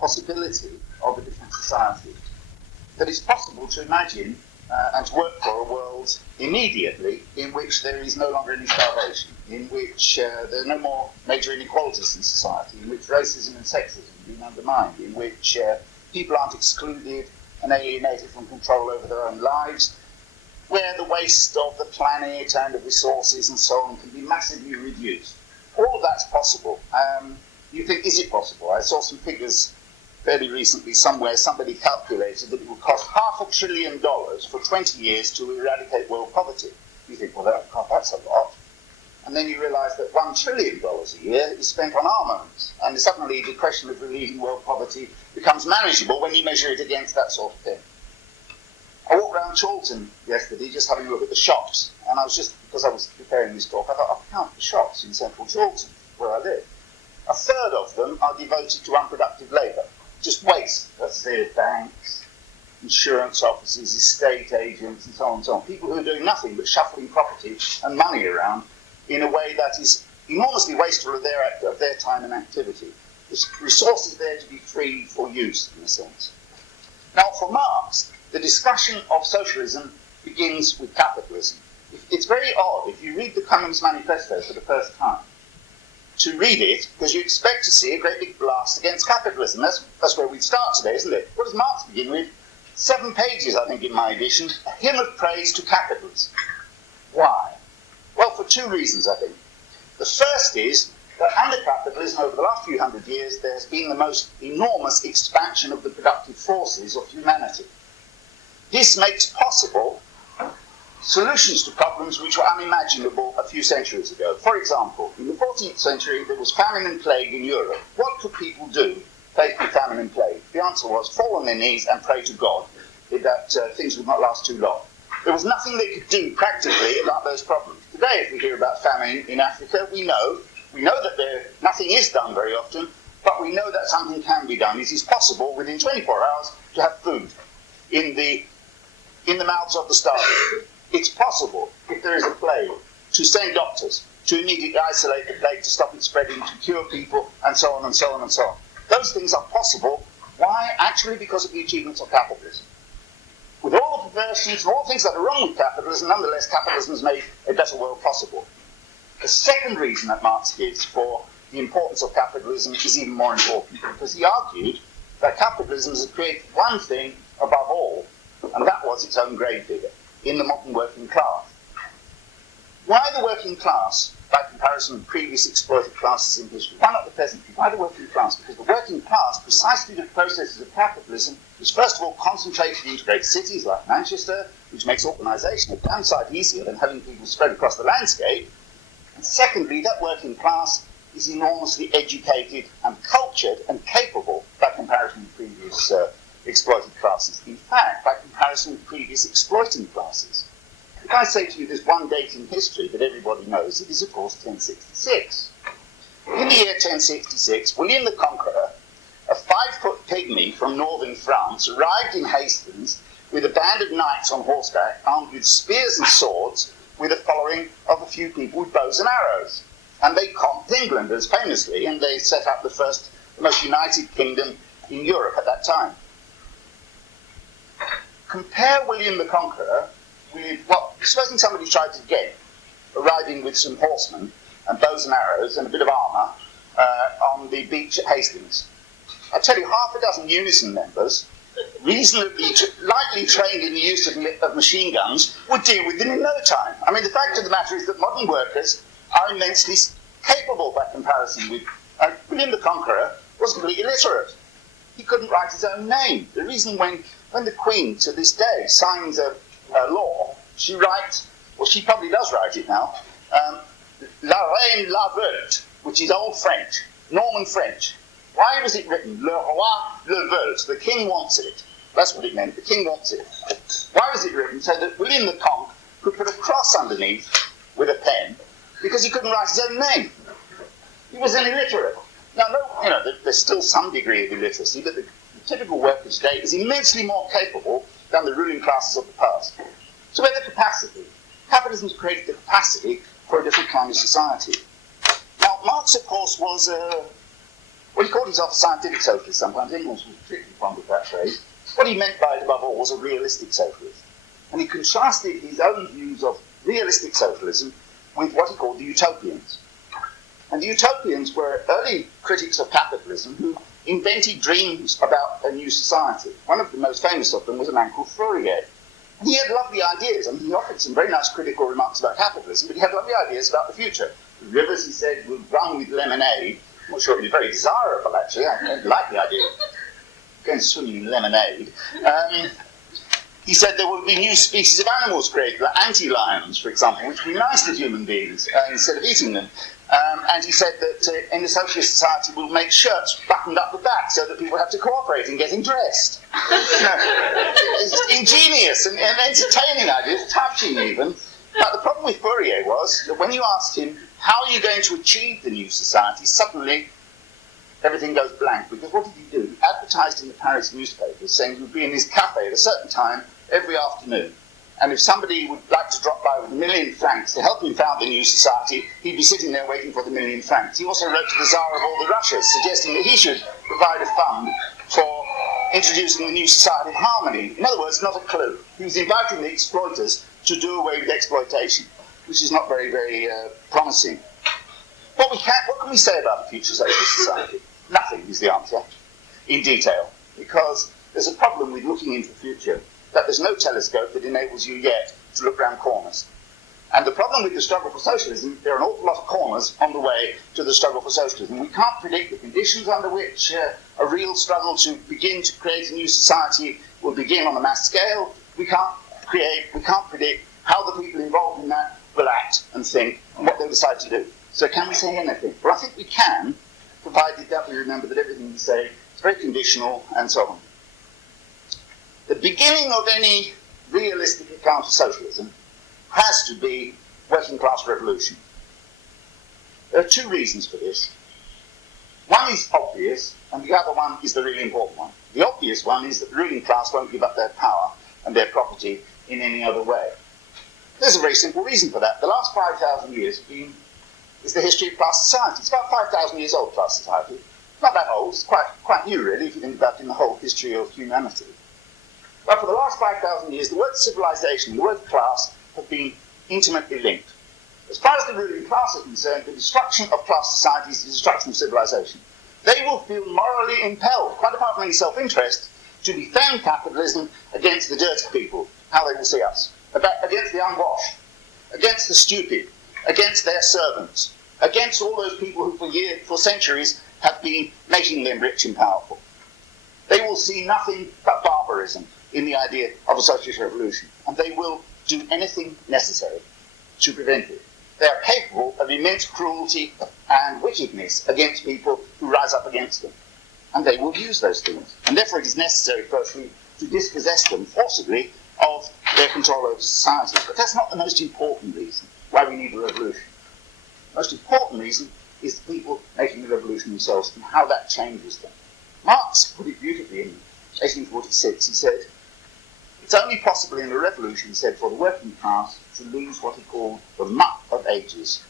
possibility of a different society. That it's possible to imagine and to work for a world immediately in which there is no longer any starvation, in which there are no more major inequalities in society, in which racism and sexism are being undermined, in which people aren't excluded and alienated from control over their own lives, where the waste of the planet and of resources and so on can be massively reduced. All of that's possible. You think, is it possible? I saw some figures fairly recently somewhere. Somebody calculated that it would cost $500 billion for 20 years to eradicate world poverty. You think, well, that's a lot. And then you realise that $1 trillion a year is spent on armaments. And suddenly the question of relieving world poverty becomes manageable when you measure it against that sort of thing. I walked around Chorlton yesterday just having a look at the shops. And because I was preparing this talk, I thought, I'll count the shops in central Chorlton, where I live. A third of them are devoted to unproductive labour. Just waste. Let's say banks, insurance offices, estate agents, and so on and so on. People who are doing nothing but shuffling property and money around in a way that is enormously wasteful of their time and activity. The resource is there to be free for use, in a sense. Now, for Marx, the discussion of socialism begins with capitalism. It's very odd, if you read the Communist Manifesto for the first time, to read it, because you expect to see a great big blast against capitalism. That's where we start today, isn't it? What does Marx begin with? 7 pages, I think, in my edition, a hymn of praise to capitalism. Why? Well, for 2 reasons, I think. The first is that under capitalism, over the last few hundred years, there has been the most enormous expansion of the productive forces of humanity. This makes possible solutions to problems which were unimaginable a few centuries ago. For example, in the 14th century, there was famine and plague in Europe. What could people do faced with famine and plague? The answer was fall on their knees and pray to God that things would not last too long. There was nothing they could do practically about those problems. Today, if we hear about famine in Africa, we know that nothing is done very often, but we know that something can be done. It is possible within 24 hours to have food in the mouths of the starving. It's possible, if there is a plague, to send doctors to immediately isolate the plague, to stop it spreading, to cure people, and so on and so on and so on. Those things are possible. Why? Actually, because of the achievements of capitalism. With all the perversions and all the things that are wrong with capitalism, nonetheless, capitalism has made a better world possible. The second reason that Marx gives for the importance of capitalism is even more important, because he argued that capitalism has created one thing above all, and that was its own grave digger in the modern working class. Why the working class, by comparison with previous exploited classes in history? Why not the peasantry? Why the working class? Because the working class, precisely through the processes of capitalism, is first of all concentrated into great cities like Manchester, which makes organisation a damn sight easier than having people spread across the landscape. And secondly, that working class is enormously educated and cultured and capable by comparison with previous exploited classes. In fact, by comparison with previous exploiting classes. If I say to you there's one date in history that everybody knows, it is of course 1066. In the year 1066, William the Conqueror, a 5-foot pygmy from northern France, arrived in Hastings with a band of knights on horseback, armed with spears and swords, with a following of a few people with bows and arrows. And they conquered England, as famously, and they set up the most united kingdom in Europe at that time. Compare William the Conqueror with supposing somebody tried to get, arriving with some horsemen and bows and arrows and a bit of armour on the beach at Hastings. I tell you, 6 unison members, reasonably lightly trained in the use of machine guns, would deal with them in no time. I mean, the fact of the matter is that modern workers are immensely capable by comparison with... William the Conqueror was completely illiterate. He couldn't write his own name. The reason when the Queen, to this day, signs a law, she writes, well, she probably does write it now, La Reine la veut, which is Old French, Norman French. Why was it written, Le Roi le veut, the King wants it? That's what it meant, the King wants it. Why was it written? So that William the Conqueror could put a cross underneath with a pen, because he couldn't write his own name. He was an illiterate. Now, there's still some degree of illiteracy, but the typical worker today is immensely more capable than the ruling classes of the past. So where's the capacity? Capitalism has created the capacity for a different kind of society. Now, Marx, of course, was Well, he called himself a scientific socialist sometimes. Engels was particularly fond of that phrase. What he meant by it, above all, was a realistic socialist. And he contrasted his own views of realistic socialism with what he called the utopians. And the utopians were early critics of capitalism who invented dreams about a new society. One of the most famous of them was a man called Fourier. And he had lovely ideas. I mean, he offered some very nice critical remarks about capitalism, but he had lovely ideas about the future. The rivers, he said, will run with lemonade. I'm not sure it was very desirable, actually. I don't like the idea of going swimming in lemonade. He said there will be new species of animals created, like anti-lions, for example, which would be nice to human beings instead of eating them. And he said that in the socialist society we'll make shirts buttoned up the back so that people have to cooperate in getting dressed. It's ingenious and entertaining ideas, touching even. But the problem with Fourier was that when you asked him, how are you going to achieve the new society, suddenly everything goes blank, because what did he do? He advertised in the Paris newspapers saying he would be in his cafe at a certain time every afternoon. And if somebody would like to drop by with £1,000,000 to help him found the new society, he'd be sitting there waiting for the £1,000,000. He also wrote to the Tsar of all the Russias, suggesting that he should provide a fund for introducing the new society of harmony. In other words, not a clue. He was inviting the exploiters to do away with exploitation, which is not very, very promising. What can we say about the future socialist society? Nothing is the answer, in detail, because there's a problem with looking into the future, that there's no telescope that enables you yet to look round corners. And the problem with the struggle for socialism, there are an awful lot of corners on the way to the struggle for socialism. We can't predict the conditions under which a real struggle to begin to create a new society will begin on a mass scale. We can't predict how the people involved in that will act and think and what they'll decide to do. So can we say anything? Well, I think we can, provided that we remember that everything we say is very conditional and so on. The beginning of any realistic account of socialism has to be working class revolution. There are two reasons for this. One is obvious, and the other one is the really important one. The obvious one is that the ruling class won't give up their power and their property in any other way. There's a very simple reason for that. The last 5,000 years is the history of class society. It's about 5,000 years old, class society. Not that old, it's quite new really, if you think about it in the whole history of humanity. But for the last 5,000 years, the word civilization and the word class have been intimately linked. As far as the ruling class are concerned, the destruction of class society is the destruction of civilization. They will feel morally impelled, quite apart from any self-interest, to defend capitalism against the dirty people, how they will see us, against the unwashed, against the stupid, against their servants, against all those people who for centuries have been making them rich and powerful. They will see nothing but barbarism in the idea of a socialist revolution, and they will do anything necessary to prevent it. They are capable of immense cruelty and wickedness against people who rise up against them, and they will use those things. And therefore it is necessary, firstly, to dispossess them forcibly of their control over society. But that's not the most important reason why we need a revolution. The most important reason is the people making the revolution themselves and how that changes them. Marx put it beautifully in 1846. He said, it's only possible in a revolution, he said, for the working class to lose what he called the muck of ages.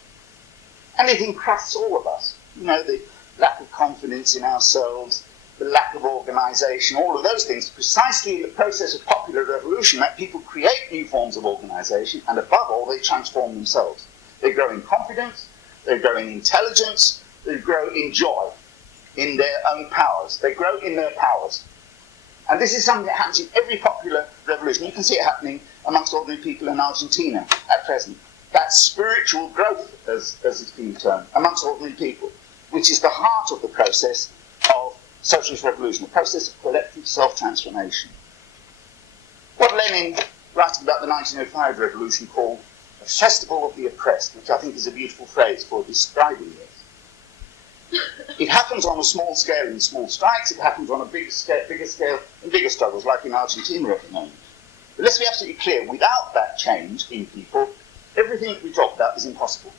And it encrusts all of us. You know, the lack of confidence in ourselves, the lack of organisation, all of those things. Precisely in the process of popular revolution, that people create new forms of organisation, and above all, they transform themselves. They grow in confidence, they grow in intelligence, they grow in joy, in their own powers. They grow in their powers. And this is something that happens in every popular revolution. You can see it happening amongst ordinary people in Argentina at present. That spiritual growth, as it's been termed, amongst ordinary people, which is the heart of the process of socialist revolution, the process of collective self-transformation. What Lenin, writing about the 1905 revolution, called a festival of the oppressed, which I think is a beautiful phrase for describing this. It happens on a small scale in small strikes, it happens on a bigger scale in bigger struggles, like in Argentina at the moment. But let's be absolutely clear, without that change in people, everything that we talk about is impossible.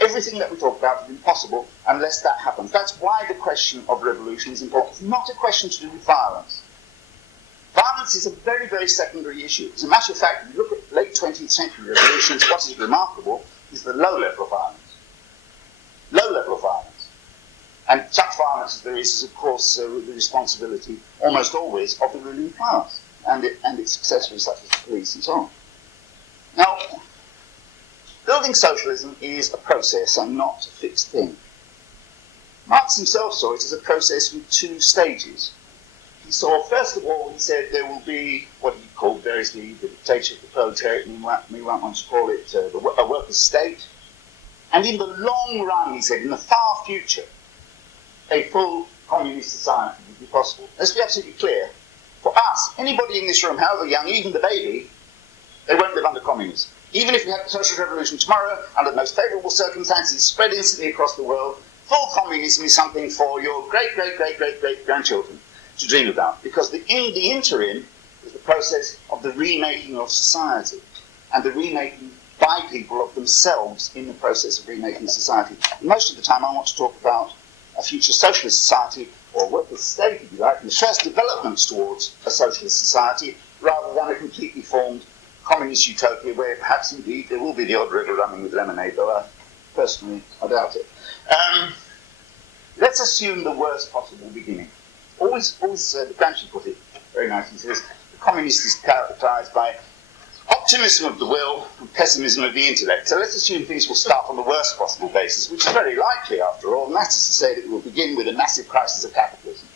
Everything that we talk about is impossible unless that happens. That's why the question of revolution is important. It's not a question to do with violence. Violence is a very, very secondary issue. As a matter of fact, if you look at late 20th century revolutions, what is remarkable is the low level of violence. Low level of violence. And such violence as there is of course, the responsibility, almost always, of the ruling class and its successors, such as the police and so on. Now, building socialism is a process and not a fixed thing. Marx himself saw it as a process with two stages. He saw, first of all, he said there will be what he called variously the dictatorship of the proletariat, and we might want to call it a workers' state. And in the long run, he said, in the far future, a full communist society would be possible. Let's be absolutely clear. For us, anybody in this room, however young, even the baby, they won't live under communism. Even if we have the social revolution tomorrow, under the most favourable circumstances, spread instantly across the world, full communism is something for your great-great-great-great-great-grandchildren to dream about. Because in the interim is the process of the remaking of society, and the remaking by people of themselves in the process of remaking society. And most of the time I want to talk about a future socialist society, or workers' state, if you like, and the first developments towards a socialist society, rather than a completely formed communist utopia where perhaps indeed there will be the odd river running with lemonade, though personally I doubt it. Let's assume the worst possible beginning. Always Gramsci put it very nicely. He says, the communist is characterized by optimism of the will and pessimism of the intellect. So let's assume things will start on the worst possible basis, which is very likely after all, and that is to say that it will begin with a massive crisis of capitalism.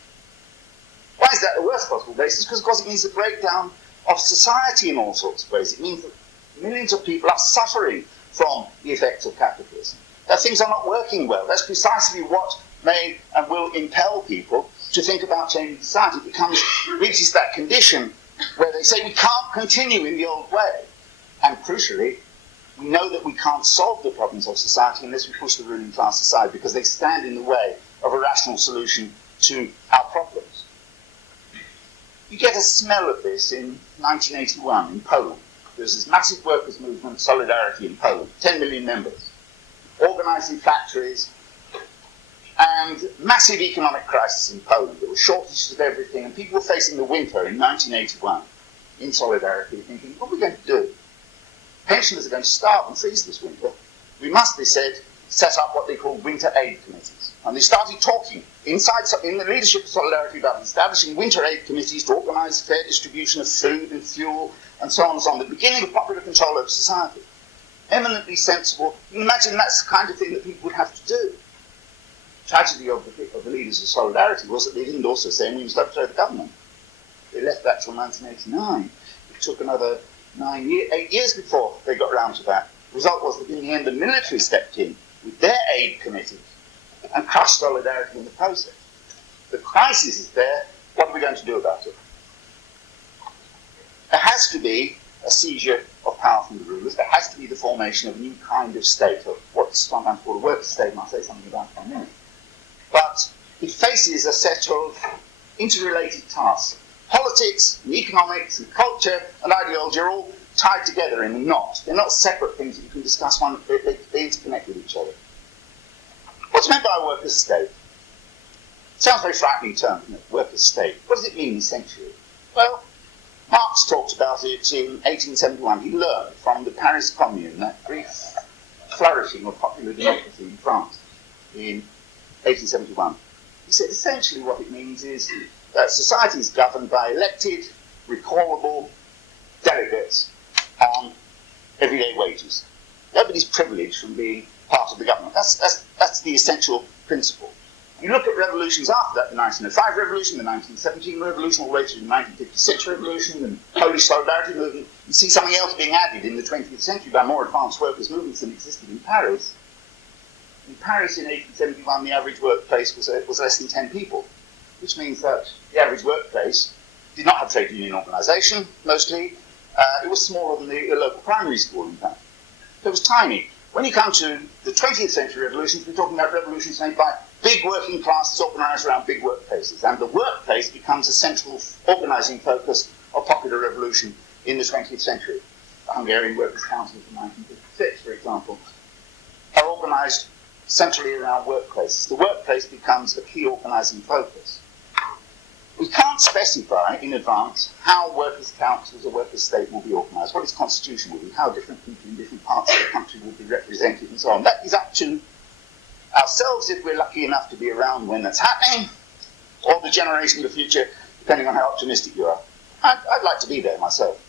Why is that the worst possible basis? Because of course it means the breakdown of society in all sorts of ways. It means that millions of people are suffering from the effects of capitalism. That things are not working well. That's precisely what may and will impel people to think about changing society. It reaches that condition where they say we can't continue in the old way. And crucially, we know that we can't solve the problems of society unless we push the ruling class aside, because they stand in the way of a rational solution to our problems. You get a smell of this in 1981 in Poland. There's this massive workers' movement, Solidarity in Poland, 10 million members, organising factories, and massive economic crisis in Poland. There were shortages of everything, and people were facing the winter in 1981 in Solidarity, thinking, what are we going to do? Pensioners are going to starve and freeze this winter. We must, they said, set up what they called winter aid committees. And they started talking in the leadership of Solidarity about establishing winter aid committees to organise fair distribution of food and fuel and so on and so on. The beginning of popular control over society. Eminently sensible. You can imagine that's the kind of thing that people would have to do. Tragedy of the leaders of Solidarity was that they didn't also say we must overthrow the government. They left that till 1989. It took another 8 years before they got around to that. The result was that in the end the military stepped in with their aid committees and crushed Solidarity in the process. The crisis is there. What are we going to do about it? There has to be a seizure of power from the rulers. There has to be the formation of a new kind of state, of what's sometimes called a workers' state, and I'll say something about that in a minute. But it faces a set of interrelated tasks. Politics, and economics, and culture, and ideology are all tied together in a knot. They're not separate things that you can discuss one, they interconnect with each other. What's meant by a workers' state? It sounds a very frightening term, isn't it? Workers' state. What does it mean, essentially? Well, Marx talked about it in 1871. He learned from the Paris Commune, that brief flourishing of popular democracy in France in 1871. He said essentially what it means is that society is governed by elected, recallable delegates on everyday wages. Nobody's privileged from being part of the government. That's the essential principle. You look at revolutions after that, the 1905 revolution, the 1917 revolution, all the way to the 1956 revolution, the Polish Solidarity movement, you see something else being added in the 20th century by more advanced workers' movements than existed in Paris. In Paris in 1871, the average workplace was less than 10 people, which means that the average workplace did not have trade union organisation, mostly. It was smaller than the local primary school, in fact. So it was tiny. When you come to the 20th century revolutions, we're talking about revolutions made by big working classes organised around big workplaces. And the workplace becomes a central organising focus of popular revolution in the 20th century. The Hungarian Workers' Council from 1956, for example, are organised centrally around workplaces. The workplace becomes a key organising focus. We can't specify in advance how workers' councils or workers' state will be organised, what its constitution will be, how different people in different parts of the country will be represented, and so on. That is up to ourselves if we're lucky enough to be around when that's happening, or the generation of the future, depending on how optimistic you are. I'd like to be there myself.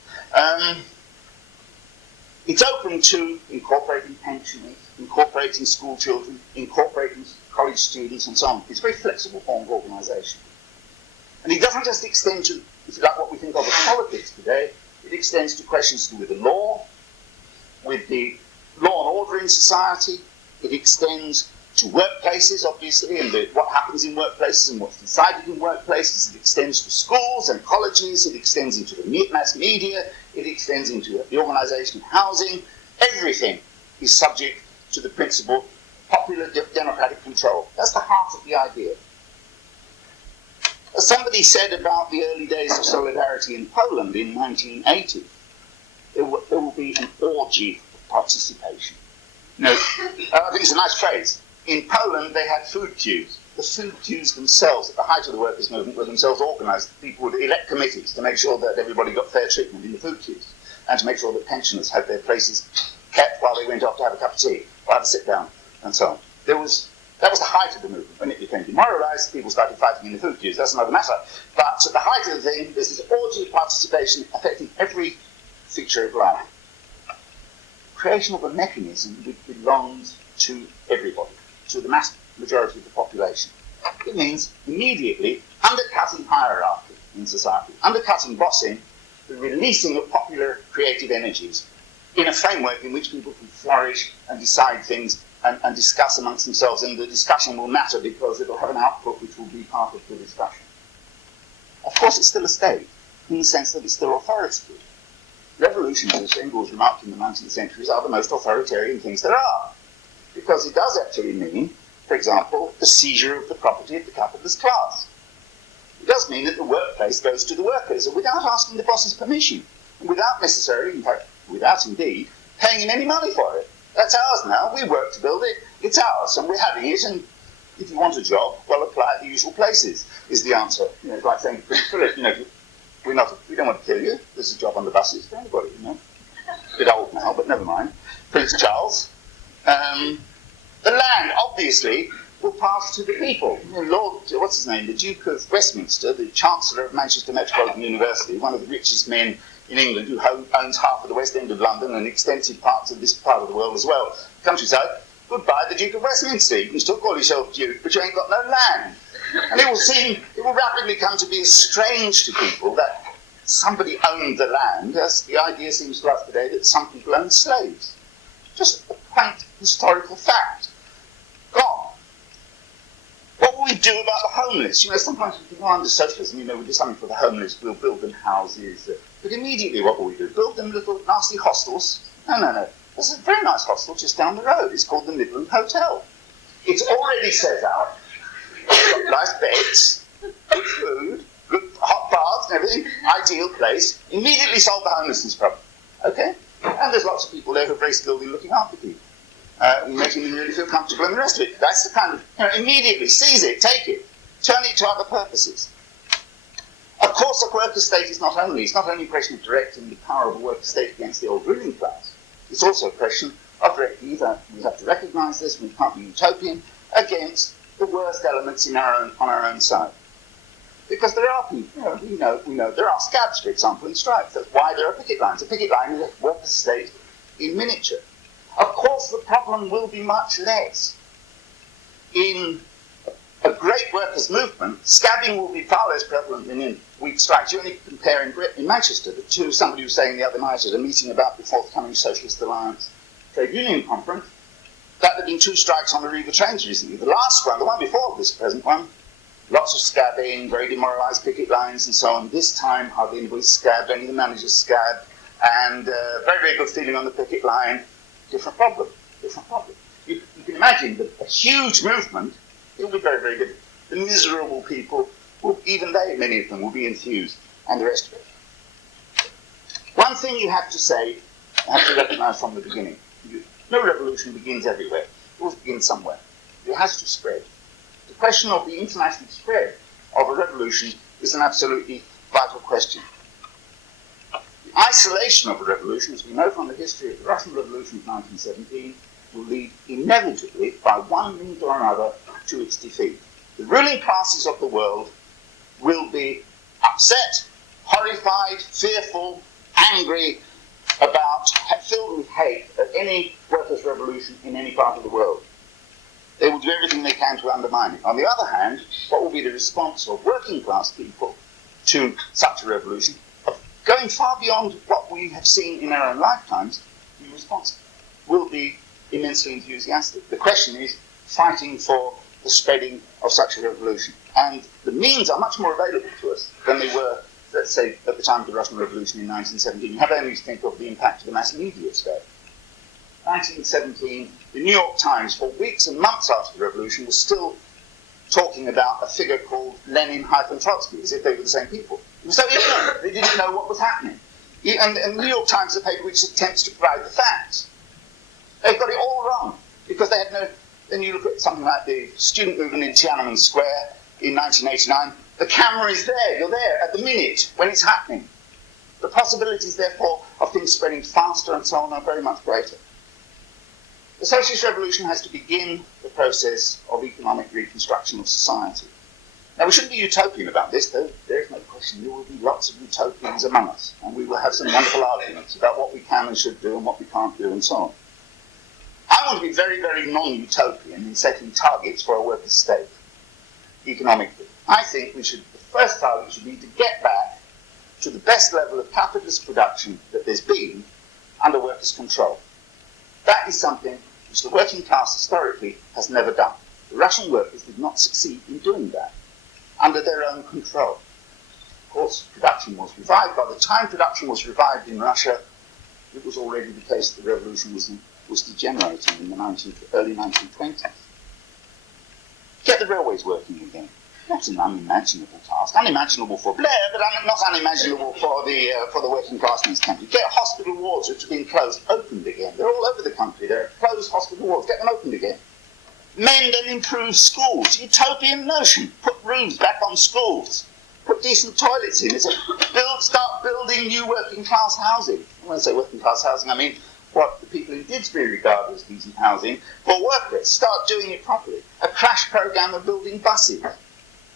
It's open to incorporating pensioners, incorporating school children, incorporating college students, and so on. It's a very flexible form of organisation. And it doesn't just extend to, if you like, what we think of as politics today. It extends to questions to do with the law, with the law and order in society. It extends to workplaces, obviously, and what happens in workplaces and what's decided in workplaces. It extends to schools and colleges. It extends into the mass media. It extends into the organisation of housing. Everything is subject to the principle of popular democratic control. That's the heart of the idea. As somebody said about the early days of solidarity in Poland in 1980, there will be an orgy of participation. No, I think it's a nice phrase. In Poland, they had food queues. The food queues themselves, at the height of the workers' movement, were themselves organised. People would elect committees to make sure that everybody got fair treatment in the food queues, and to make sure that pensioners had their places kept while they went off to have a cup of tea, or have a sit down, and so on. That was the height of the movement. When it became demoralised, people started fighting in the food queues. That's another matter. But at the height of the thing, there's this orgy of participation affecting every feature of life. Creation of a mechanism which belongs to everybody, to the mass majority of the population. It means immediately undercutting hierarchy in society, undercutting bossing, the releasing of popular creative energies in a framework in which people can flourish and decide things and discuss amongst themselves, and the discussion will matter because it will have an output which will be part of the discussion. Of course, it's still a state, in the sense that it's still authoritative. Revolutions, as Engels remarked in the 19th century, are the most authoritarian things there are, because it does actually mean, for example, the seizure of the property of the capitalist class. It does mean that the workplace goes to the workers, and without asking the boss's permission, and without necessarily, in fact, without indeed, paying him any money for it. That's ours now. We work to build it. It's ours, and we're having it. And if you want a job, well, apply at the usual places. Is the answer. You know, it's like saying to Prince Philip, you know, we don't want to kill you. There's a job on the buses for anybody. You know, a bit old now, but never mind. Prince Charles. The land, obviously, will pass to the people. You know, Lord, what's his name? The Duke of Westminster, the Chancellor of Manchester Metropolitan University, one of the richest men in England, who owns half of the West End of London and extensive parts of this part of the world as well. Countryside, goodbye, the Duke of Westminster. You can still call yourself Duke, but you ain't got no land. And it will rapidly come to be strange to people that somebody owned the land, as the idea seems to us today that some people owned slaves. Just a quaint historical fact. Gone. What will we do about the homeless? You know, sometimes we think, under socialism, you know, we do something for the homeless, we'll build them houses. But immediately what will we do? Build them little nasty hostels? No. There's a very nice hostel just down the road. It's called the Midland Hotel. It's already set out. It's got nice beds, good food, good hot baths and everything. Ideal place. Immediately solve the homelessness problem. Okay? And there's lots of people there who are very skilled in looking after people. Making them really feel comfortable and the rest of it. That's the kind of, immediately seize it, take it, turn it to other purposes. Of course, a worker state is not only a question of directing the power of a worker state against the old ruling class. It's also a question of directing, we have to recognise this, we can't be utopian, against the worst elements on our own side. Because there are people, we know there are scabs, for example, in strikes. That's why there are picket lines. A picket line is a worker state in miniature. Of course, the problem will be much less. In a great workers' movement, scabbing will be far less prevalent than in weak strikes. You only compare in Manchester to somebody was saying the other night at a meeting about the forthcoming Socialist Alliance Trade Union Conference, that there had been 2 strikes on the Riva trains recently. The last one, the one before this present one, lots of scabbing, very demoralised picket lines and so on. This time, hardly anybody scabbed, only the managers scabbed, and very, very good feeling on the picket line. Different problem. You can imagine that a huge movement, it will be very, very different. The miserable people, many of them, will be enthused, and the rest of it. One thing you have to say, you have to recognise from the beginning, no revolution begins everywhere. It always begins somewhere. It has to spread. The question of the international spread of a revolution is an absolutely vital question. The isolation of a revolution, as we know from the history of the Russian Revolution of 1917, will lead inevitably, by one means or another, to its defeat. The ruling classes of the world will be upset, horrified, fearful, angry about, filled with hate at any workers' revolution in any part of the world. They will do everything they can to undermine it. On the other hand, what will be the response of working class people to such a revolution, of going far beyond what we have seen in our own lifetimes, the response will be immensely enthusiastic. The question is fighting for the spreading of such a revolution. And the means are much more available to us than they were, let's say, at the time of the Russian Revolution in 1917. You have only to think of the impact of the mass media today. 1917, the New York Times, for weeks and months after the revolution, was still talking about a figure called Lenin-Trotsky, as if they were the same people. It was so ignorant, they didn't know what was happening. And the New York Times is a paper which attempts to provide the facts. They've got it all wrong, because they had no... Then you look at something like the student movement in Tiananmen Square in 1989, the camera is there, you're there at the minute when it's happening. The possibilities, therefore, of things spreading faster and so on are very much greater. The Socialist Revolution has to begin the process of economic reconstruction of society. Now, we shouldn't be utopian about this, though there is no question there will be lots of utopians among us, and we will have some wonderful arguments about what we can and should do and what we can't do and so on. I want to be very, very non-utopian in setting targets for a workers' state, economically. I think the first target should be to get back to the best level of capitalist production that there's been under workers' control. That is something which the working class historically has never done. The Russian workers did not succeed in doing that under their own control. Of course, production was revived. By the time production was revived in Russia, it was already the case that the revolution was degenerating in the early 1920s. Get the railways working again. That's an unimaginable task. Unimaginable for Blair, but not unimaginable for the working class in this country. Get hospital wards which have been closed opened again. They're all over the country. There are closed hospital wards. Get them opened again. Mend and improve schools. Utopian notion. Put roofs back on schools. Put decent toilets in. Start building new working class housing. When I say working class housing, I mean what the people in Didsbury regard as decent housing for workers. Start doing it properly. A crash program of building buses.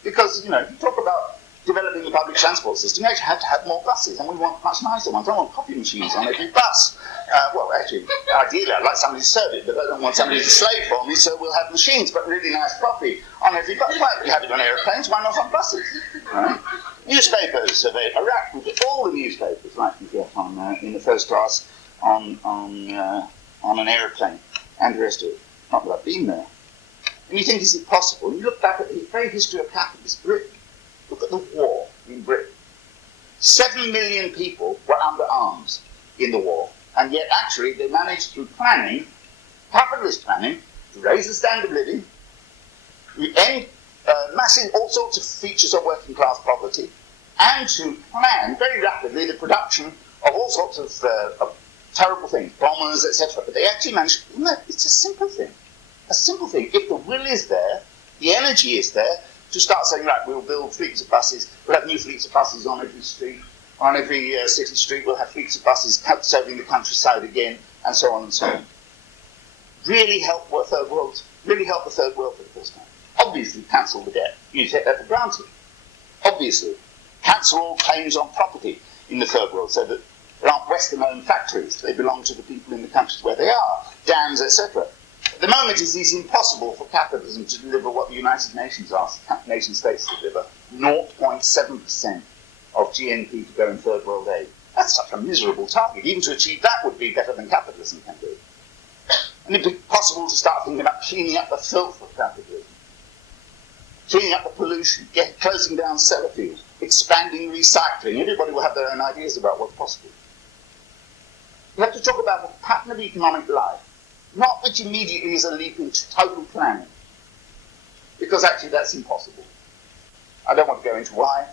Because, if you talk about developing the public transport system, you actually have to have more buses, and we want much nicer ones. I want coffee machines on every bus. Ideally, I'd like somebody to serve it, but I don't want somebody to slave for me, so we'll have machines, but really nice coffee on every bus. Well, we have it on aeroplanes, why not on buses? Right? Newspapers, a rack with all the newspapers, like you get on in the first class on an aeroplane, and the rest of it. Not that I've been there. And you think, is it possible? And you look back at the very history of capitalist Britain. Look at the war in Britain. 7 million people were under arms in the war, and yet actually they managed through planning, capitalist planning, to raise the standard of living, to end massive all sorts of features of working class poverty, and to plan very rapidly the production of all sorts of terrible things, bombers, etc. But they actually managed, it's a simple thing. A simple thing. If the will is there, the energy is there, to start saying, right, we'll build fleets of buses, we'll have new fleets of buses on every street, on every city street, we'll have fleets of buses serving the countryside again, and so on and so on. Really help the third world for the first time. Obviously, cancel the debt. You take that for granted. Obviously, cancel all claims on property in the third world, so that there aren't Western-owned factories. They belong to the people in the countries where they are, dams, etc. At the moment, it is impossible for capitalism to deliver what the United Nations asks nation states to deliver, 0.7% of GNP to go in third world aid. That's such a miserable target. Even to achieve that would be better than capitalism can do. And it'd be possible to start thinking about cleaning up the filth of capitalism, cleaning up the pollution, closing down cellar fields, expanding recycling. Everybody will have their own ideas about what's possible. You have to talk about a pattern of economic life, not which immediately is a leap into total planning, because actually that's impossible. I don't want to go into why.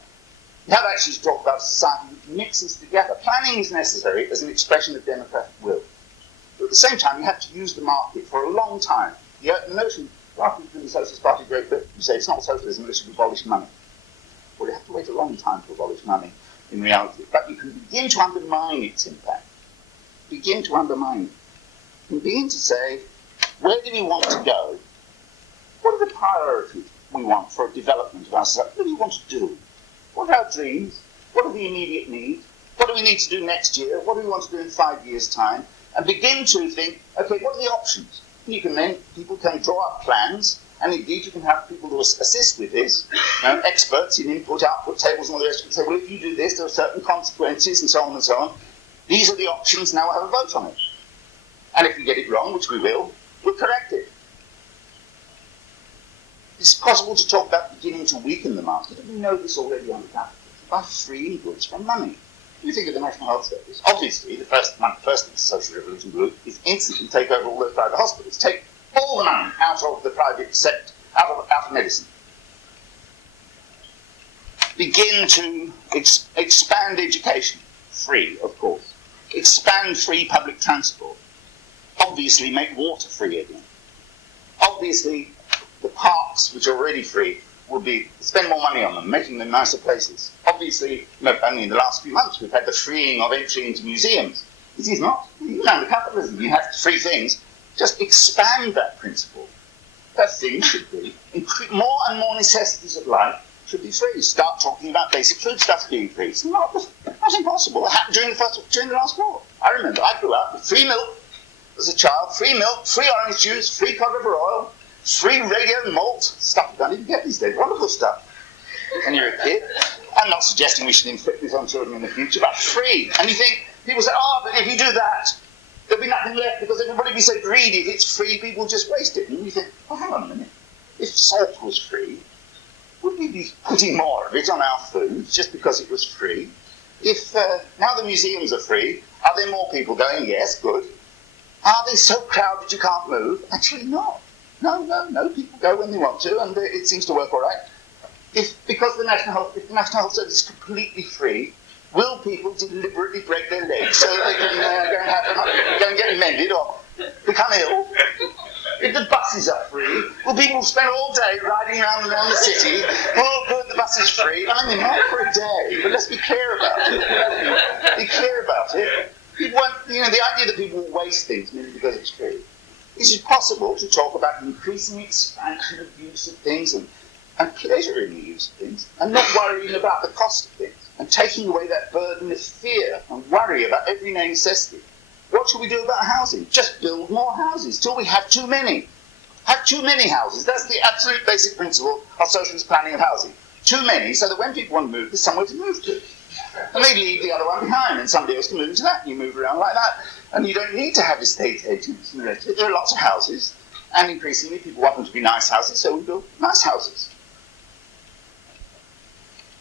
You have actually to talk about a society which mixes together. Planning is necessary as an expression of democratic will. But at the same time, you have to use the market for a long time. The notion, after the Socialist Party of Great Britain, you say it's not socialism unless you abolish money. Well, you have to wait a long time to abolish money in reality. But you can begin to undermine its impact. Begin to undermine it. You can begin to say, Where do we want to go? What are the priorities we want for development of our society? What do we want to do? What are our dreams? What are the immediate needs? What do we need to do next year? What do we want to do in 5 years' time? And begin to think, okay, what are the options? You can then, people can draw up plans, and indeed you can have people who assist with this, experts in input, output tables and all the rest, and say, well, if you do this, there are certain consequences, and so on and so on. These are the options, now we'll have a vote on it. And if we get it wrong, which we will, we'll correct it. It's possible to talk about beginning to weaken the market, and we know this already under capitalism, by freeing goods from money. You think of the National Health Service. Obviously, the first thing the social revolution will do is instantly take over all the private hospitals, take all the money out of the private sector, out of medicine. Begin to expand education, free, of course. Expand free public transport. Obviously, make water free again. Obviously, the parks, which are already free, will be spend more money on them, making them nicer places. Obviously, only in the last few months we've had the freeing of entry into museums. It is not. Even under capitalism, you have free things. Just expand that principle. That thing should be more and more necessities of life should be free. Start talking about basic food stuff being free. It's not impossible. It happened during the last war. I remember I grew up with free milk as a child, free milk, free orange juice, free cod liver oil, free radio malt, stuff you don't even get these days, wonderful stuff. And you're a kid. I'm not suggesting we should inflict this on children in the future, but free. And you think, people say, oh, but if you do that, there'll be nothing left because everybody will be so greedy. If it's free, people just waste it. And you think, well, hang on a minute. If salt was free, would we be putting more of it on our food just because it was free? If now the museums are free, are there more people going? Yes, good. Are they so crowded you can't move? Actually, not. No. People go when they want to, and it seems to work all right. Because the National Health Service is completely free, will people deliberately break their legs so that they can go and get mended or become ill? If the buses are free, will people spend all day riding around the city? Oh, good, the bus is free. I mean, not for a day, but let's be clear about it. Be clear about it. The idea that people waste things merely because it's free. Is it possible to talk about increasing expansion of use of things and pleasure in the use of things, and not worrying about the cost of things, and taking away that burden of fear and worry about every necessity? What should we do about housing? Just build more houses till we have too many. Have too many houses. That's the absolute basic principle of socialist planning of housing. Too many, so that when people want to move, there's somewhere to move to. And they leave the other one behind, and somebody else can move into that, and you move around like that. And you don't need to have estate agents and the rest of it. There are lots of houses, and increasingly people want them to be nice houses, so we build nice houses.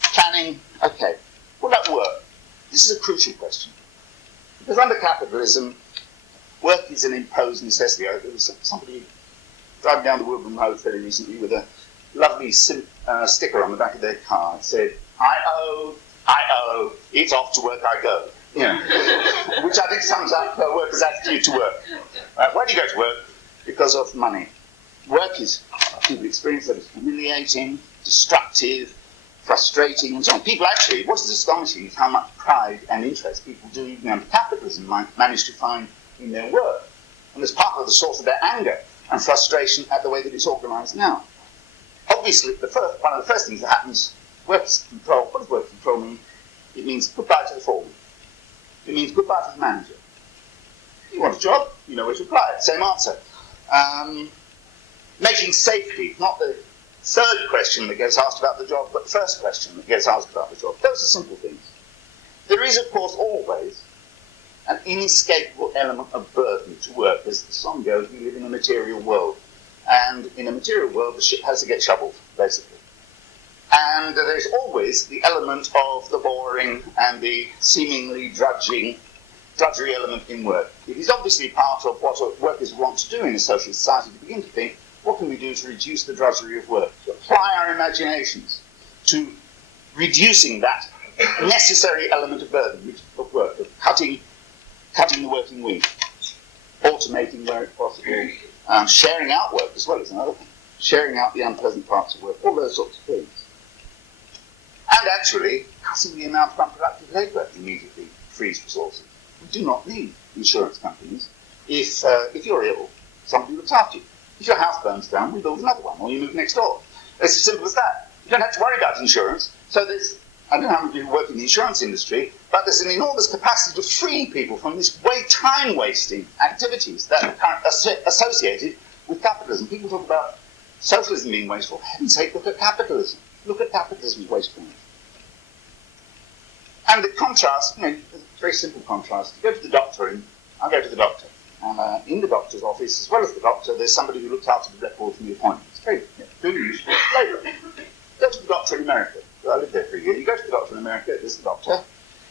Planning, okay. What about work? This is a crucial question. Because under capitalism, work is an imposed necessity. There was somebody driving down the Woodland Road fairly recently with a lovely sticker on the back of their car. It said, I owe, it's off to work I go. Which I think sums up workers' attitude to work. Why do you go to work? Because of money. Work is, people experience that as humiliating, destructive, frustrating, and so on. People actually, what is astonishing is how much pride and interest people do, even under capitalism, manage to find in their work. And as part of the source of their anger and frustration at the way that it's organised now. Obviously, one of the first things that happens, workers' control. What does workers' control mean? It means goodbye to the foreman. It means goodbye to the manager. You want a job, you know where to apply it. Same answer. Making safety, not the third question that gets asked about the job, but the first question that gets asked about the job. Those are simple things. There is, of course, always an inescapable element of burden to work. As the song goes, we live in a material world. And in a material world, the shit has to get shoveled, basically. And there's always the element of the boring and the seemingly drudgery element in work. It is obviously part of what workers want to do in a socialist society, to begin to think, what can we do to reduce the drudgery of work? To apply our imaginations to reducing that necessary element of burden of work, of cutting the working week, automating where it's possible, sharing out work as well as another thing, sharing out the unpleasant parts of work, all those sorts of things. And actually, cutting the amount of unproductive labour immediately frees resources. We do not need insurance companies. If you're ill, somebody looks after you. If your house burns down, we build another one, or you move next door. It's as simple as that. You don't have to worry about insurance. So I don't know how many people work in the insurance industry, but there's an enormous capacity to free people from these time-wasting activities that are associated with capitalism. People talk about socialism being wasteful. For heaven's sake, look at capitalism. Look at capitalism's wastefulness. And the contrast, a very simple contrast. You go to the doctor, and I go to the doctor. And in the doctor's office, as well as the doctor, there's somebody who looks after the records and the appointments. Very useful labour. Go to the doctor in America. I lived there for a year. You go to the doctor in America, there's the doctor,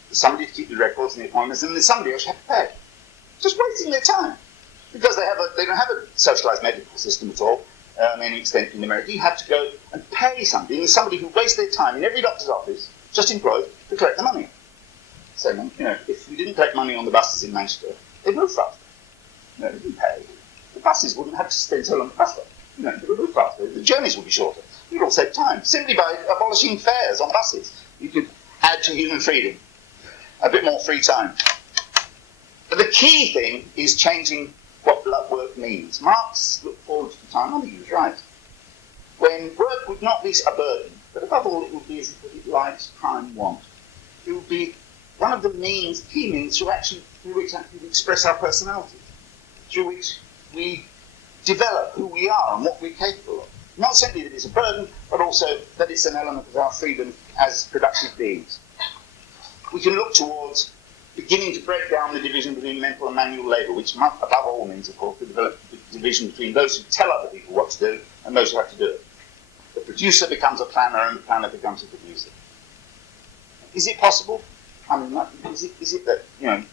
there's somebody to keep the records and the appointments, and there's somebody else you have to pay. Just wasting their time. Because they don't have a socialised medical system at all, any extent in America. You have to go and pay somebody, and there's somebody who wastes their time in every doctor's office, just employed, to collect the money. So, if we didn't collect money on the buses in Manchester, they'd move faster. They didn't pay. The buses wouldn't have to spend so long at the bus stop. They would move faster. The journeys would be shorter. You'd all save time. Simply by abolishing fares on buses, you could add to human freedom. A bit more free time. But the key thing is changing what work means. Marx looked forward to the time, I think he was right, when work would not be a burden, but above all it would be as if it life's prime want. It would be one of the key means through which we express our personality, through which we develop who we are and what we're capable of. Not simply that it's a burden, but also that it's an element of our freedom as productive beings. We can look towards beginning to break down the division between mental and manual labour, which above all means, of course, to develop the division between those who tell other people what to do and those who have to do it. The producer becomes a planner and the planner becomes a producer. Is it possible? Is it that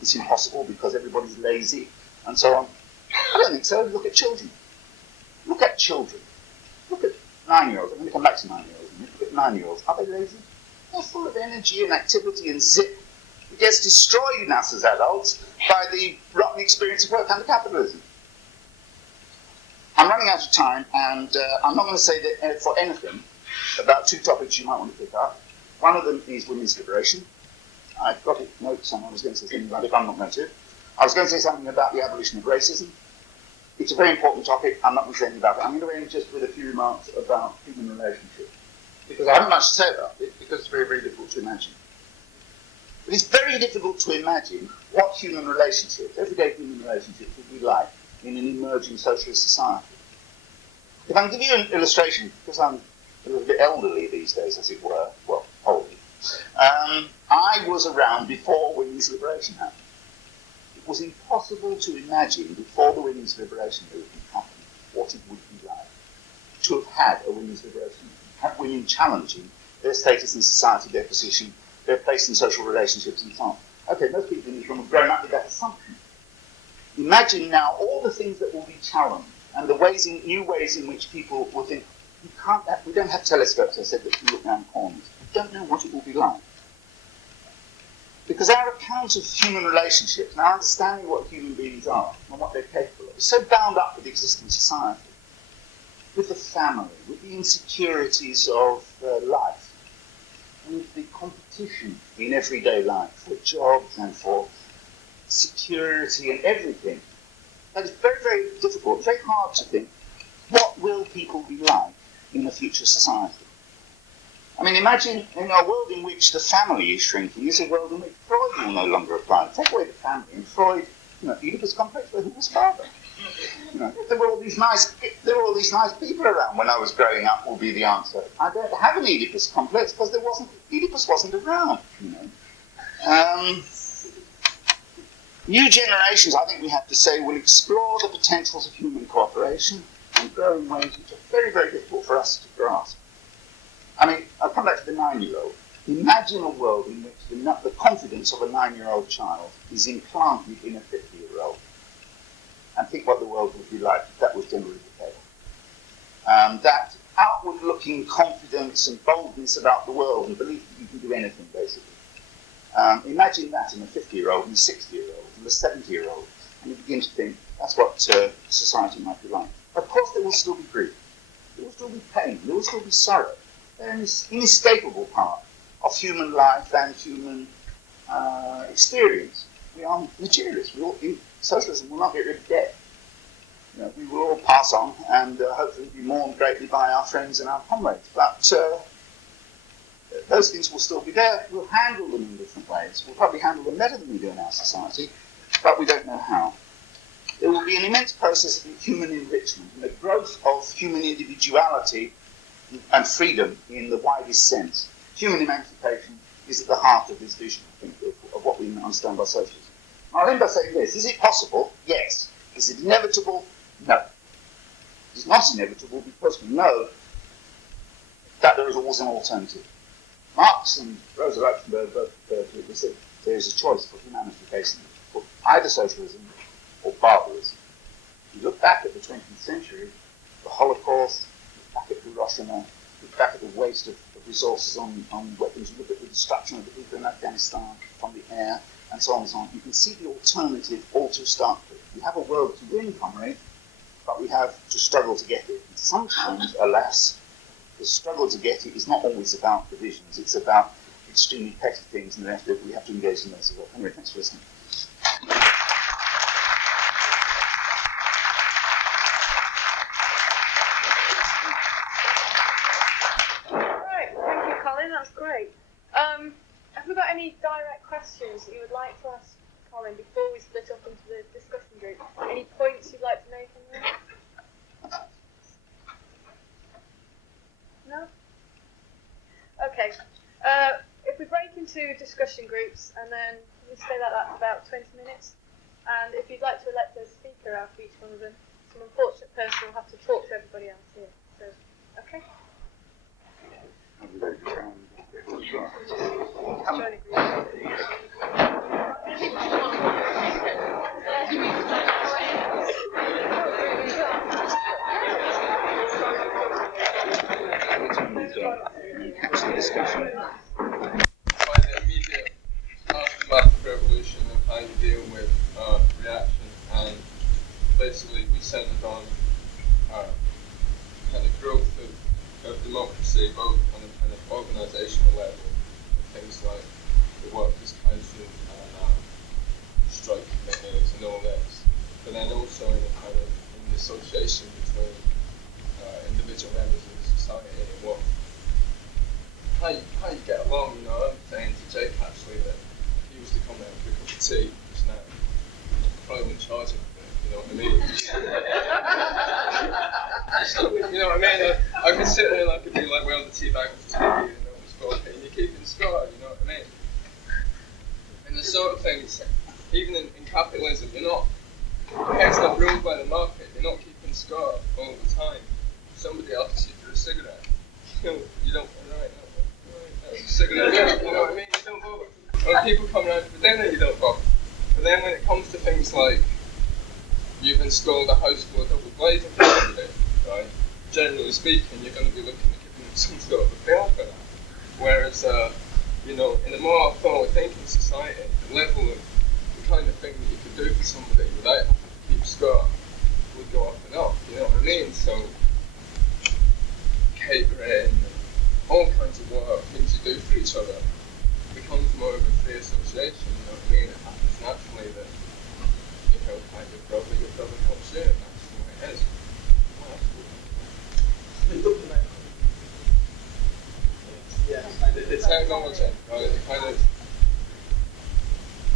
it's impossible because everybody's lazy and so on? I don't think so. Look at children. Look at 9-year-olds. I'm going to come back to 9-year-olds. Look at 9-year-olds. Are they lazy? They're full of energy and activity and zip. It gets destroyed in us as adults by the rotten experience of work under capitalism. I'm running out of time, and I'm not going to say that for anything about two topics you might want to pick up. One of them is women's liberation. I've got it notes on. I was going to say something about it, but I'm not going to. I was going to say something about the abolition of racism. It's a very important topic. I'm not going to say anything about it. I'm going to end just with a few remarks about human relationships, because I haven't much to say about it, because it's very, very difficult to imagine. But it's very difficult to imagine what human relationships, everyday human relationships, would be like in an emerging socialist society. If I can give you an illustration, because I'm a little bit elderly these days, as it were, well, old, I was around before women's liberation happened. It was impossible to imagine before the women's liberation movement happened what it would be like to have had a women's liberation movement, have women challenging their status in society, their position, their place in social relationships and so on. Okay, most people in this room have grown up with that assumption. Imagine now all the things that will be challenged and the new ways in which people will think, we don't have telescopes, I said, that can look round corners. We don't know what it will be like. Because our account of human relationships and our understanding of what human beings are and what they're capable of is so bound up with existing society, with the family, with the insecurities of life, with the competition in everyday life for jobs and for security and everything. That is very, very difficult, very hard to think, what will people be like in a future society? I mean, imagine in a world in which the family is shrinking, is a world in which Freud will no longer apply. Take away the family, and Freud, Oedipus complex, where who was father? There were all these nice people around when I was growing up, will be the answer. I don't have an Oedipus complex because Oedipus wasn't around. New generations, I think we have to say, will explore the potentials of human cooperation and grow in ways which are very, very difficult for us to grasp. I mean, I'll come back to the 9-year-old. Imagine a world in which the confidence of a 9-year-old child is implanted in a 50-year-old. And think what the world would be like if that was generally the case. That outward-looking confidence and boldness about the world and belief that you can do anything, basically. Imagine that in a 50-year-old and a 60-year-old and a 70-year-old, and you begin to think that's what society might be like. Of course, there will still be grief. There will still be pain. There will still be sorrow. They're an inescapable part of human life and human experience. We are materialists. Socialism will not get rid of death. we will all pass on and hopefully be mourned greatly by our friends and our comrades. But those things will still be there. We'll handle them in different ways. We'll probably handle them better than we do in our society, but we don't know how. There will be an immense process of human enrichment and the growth of human individuality and freedom in the widest sense. Human emancipation is at the heart of this vision, I think, of what we understand by socialism. I'll end by saying this. Is it possible? Yes. Is it inevitable? No. It's not inevitable because we know that there is always an alternative. Marx and Rosa Luxemburg both said there is a choice for humanity facing for either socialism or barbarism. If you look back at the 20th century, the Holocaust, look back at Hiroshima, look back at the waste of resources on weapons, look at the destruction of the people in Afghanistan from the air, and so on and so on. You can see the alternative all too starkly. We have a world to win, comrade, but we have to struggle to get it. And sometimes, alas, the struggle to get it is not always about divisions. It's about extremely petty things, and we have to engage in those as well. Anyway, thanks for listening. Right, thank you, Colin. That's great. Have we got any direct questions that you would like to ask Colin before we split up into the discussion group? Any points you'd like to make on that? No? Okay. If we break into discussion groups and then we stay like that for about 20 minutes, and if you'd like to elect a speaker out of each one of them, some unfortunate person will have to talk to everybody else here. So, okay? Discussion. Find the immediate aftermath of revolution and how you deal with reaction, and basically we centered on kind of growth of democracy, both on a kind of organisational level, with things like the Workers' Council and strike committees and all this, but then also in a kind of in the association between individual members of society and what. How you get along, you know. I'm saying to Jake actually that if he was to come out for a cup of tea just now, I probably wouldn't charge him for it, you know what I mean? You know what I mean? I could sit there and I could be like, well, the tea bag was tea, and no one's talking, and you're keeping score, you know what I mean? And the sort of things, even in capitalism, you're not, it's not ruled by the market, you're not keeping score all the time. Somebody asks you for a cigarette, you don't, right, cigarette, you know what I mean? You don't bother. When people come around for dinner, you don't bother. But then when it comes to things like you've installed a house full of double glazing, right? Generally speaking, you're going to be looking at giving them some sort of a bill for that. Whereas, you know, in a more forward-thinking society, the level of the kind of thing that you could do for somebody without having to keep score would go up and up. You know what I mean? So catering. All kinds of work, things you do for each other, becomes more of a free association, you know what I mean? It happens naturally that, you know, kind of brother, your brother helps you, and that's the way it is. The technology, right, the kind of,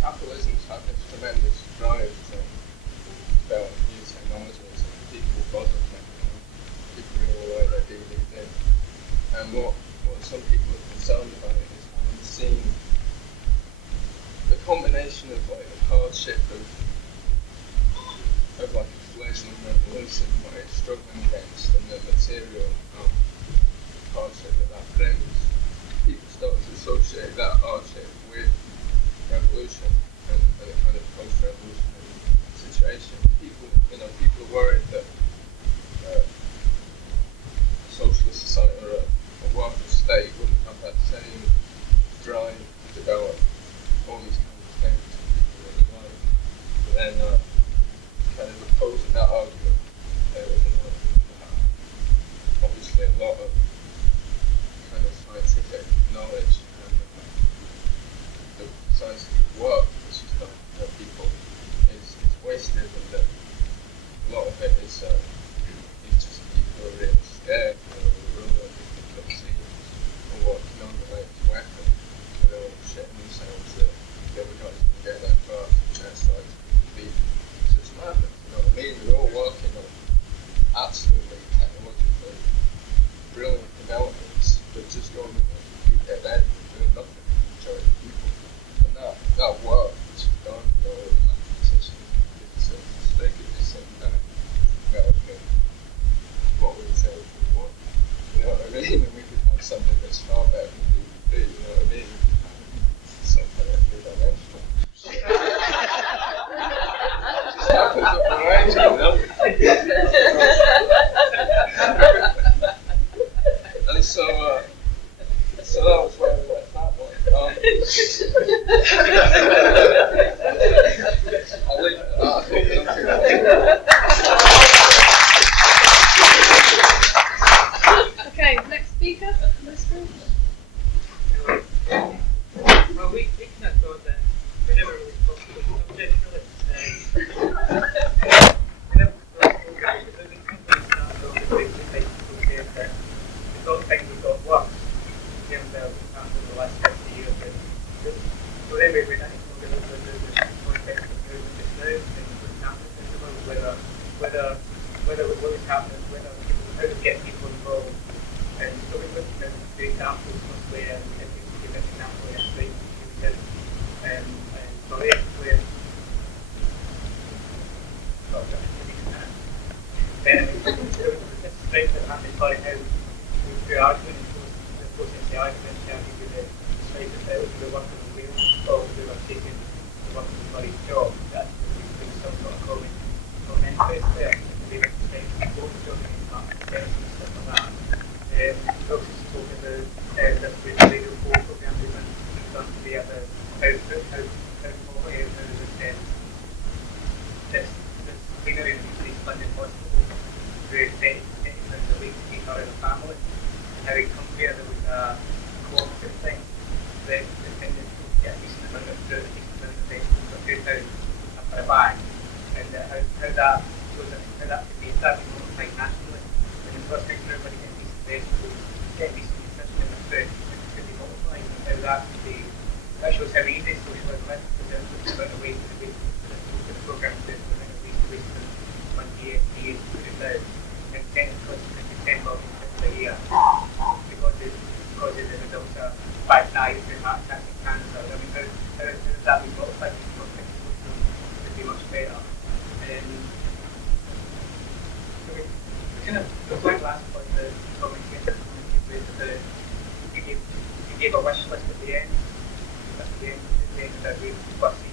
capitalism's had this tremendous drive to develop new technologies, and people bother with it, people really know their DVD. And what some people are concerned about is having seen the combination of like the hardship of like a fledgling revolution, what it's struggling against, and the material hardship that brings. People start to associate that hardship with revolution and a kind of post-revolutionary situation. People are worried that socialist society or a worker state wouldn't have that same drive to develop all these kinds of things that people really like. But then kind of opposing that argument, there is an argument that obviously a lot of kind of scientific knowledge and the scientific work which is done by people is wasted, and that a lot of it is I'll leave it at that. Okay, next speaker. Well, we kind of thought that we never really spoke to the subject really. We never really spoke about it because the company started off with big saying that we thought things have got worse in terms of what's happened in the last 50 years. So then we went, I think we're going to look at the context of movement just now and what's happening in the world, whether what is happening, whether people, how to get people involved. And so we looked at the examples mostly, and we had to give an example of history. And so basically, it's strength that happened by how we through argument and the process of the argument, and we do the strength that out we were working in Wales, or we were taking the working in Murray's job. That's we bring some sort of common interest there. We were strength both children and parents and stuff like that. We also spoke about this radio poll program we've been done to be about how poverty and how this greenery and these London hospitals where £80 a week to take care of the family, and how it comes here there was a cooperative thing that intended to get a decent amount of food, a decent amount of vegetables for £2 for a bag, and how that could be multiplied nationally. And the first thing for everybody getting decent vegetables, getting decent nutrition in the food, it could be multiplied, and how that could be, that shows how easy socialism is, because it's about the waste of the program to the amount of waste in 1 year, 3 years, put it down, and then it costs £10 a year because of the results of bad diet, heart attack and cancer. I mean, how does that be multiplied? It could be much better. So we kind of, the point last point, the communication was about, you gave a wish list at the end. At the end of that, we fussy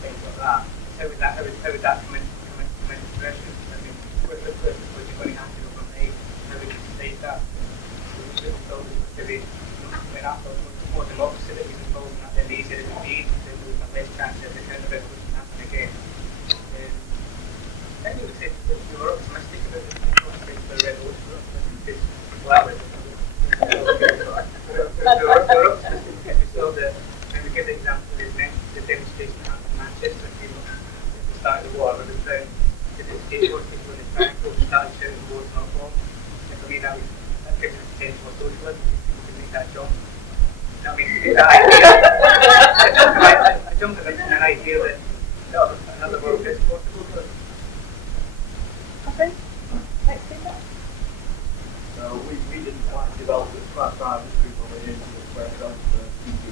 things like that. How would that come into fruition? I mean, was it going to happen overnight? How would you decide that? So we should have thought it was maybe when after more democracy that was involved in that, then the easier it would be, then there was a less chance of the kind of it wouldn't happen again. I think we would say that we were optimistic about the prospects for the revolution, because well, we were optimistic because we saw that, and we give the example of the demonstration that happened in Manchester at the start of the war, where they found that the state force people in the triangle started shouting wars not bombs. And for me that gives us a sense for socialism, because people can make that jump. You know what I mean? That idea, I jumped at an idea that another world is possible. Okay. Next speaker. So we didn't quite develop it quite right as people were into the square of the TV.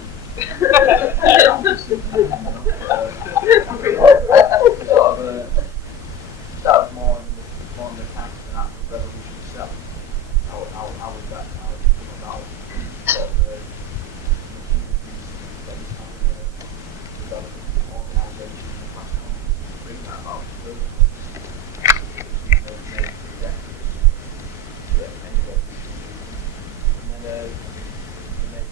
That was more on the kind of the actual revolution itself. How was that come about? Sort of developing organisation and platform to bring that about. The main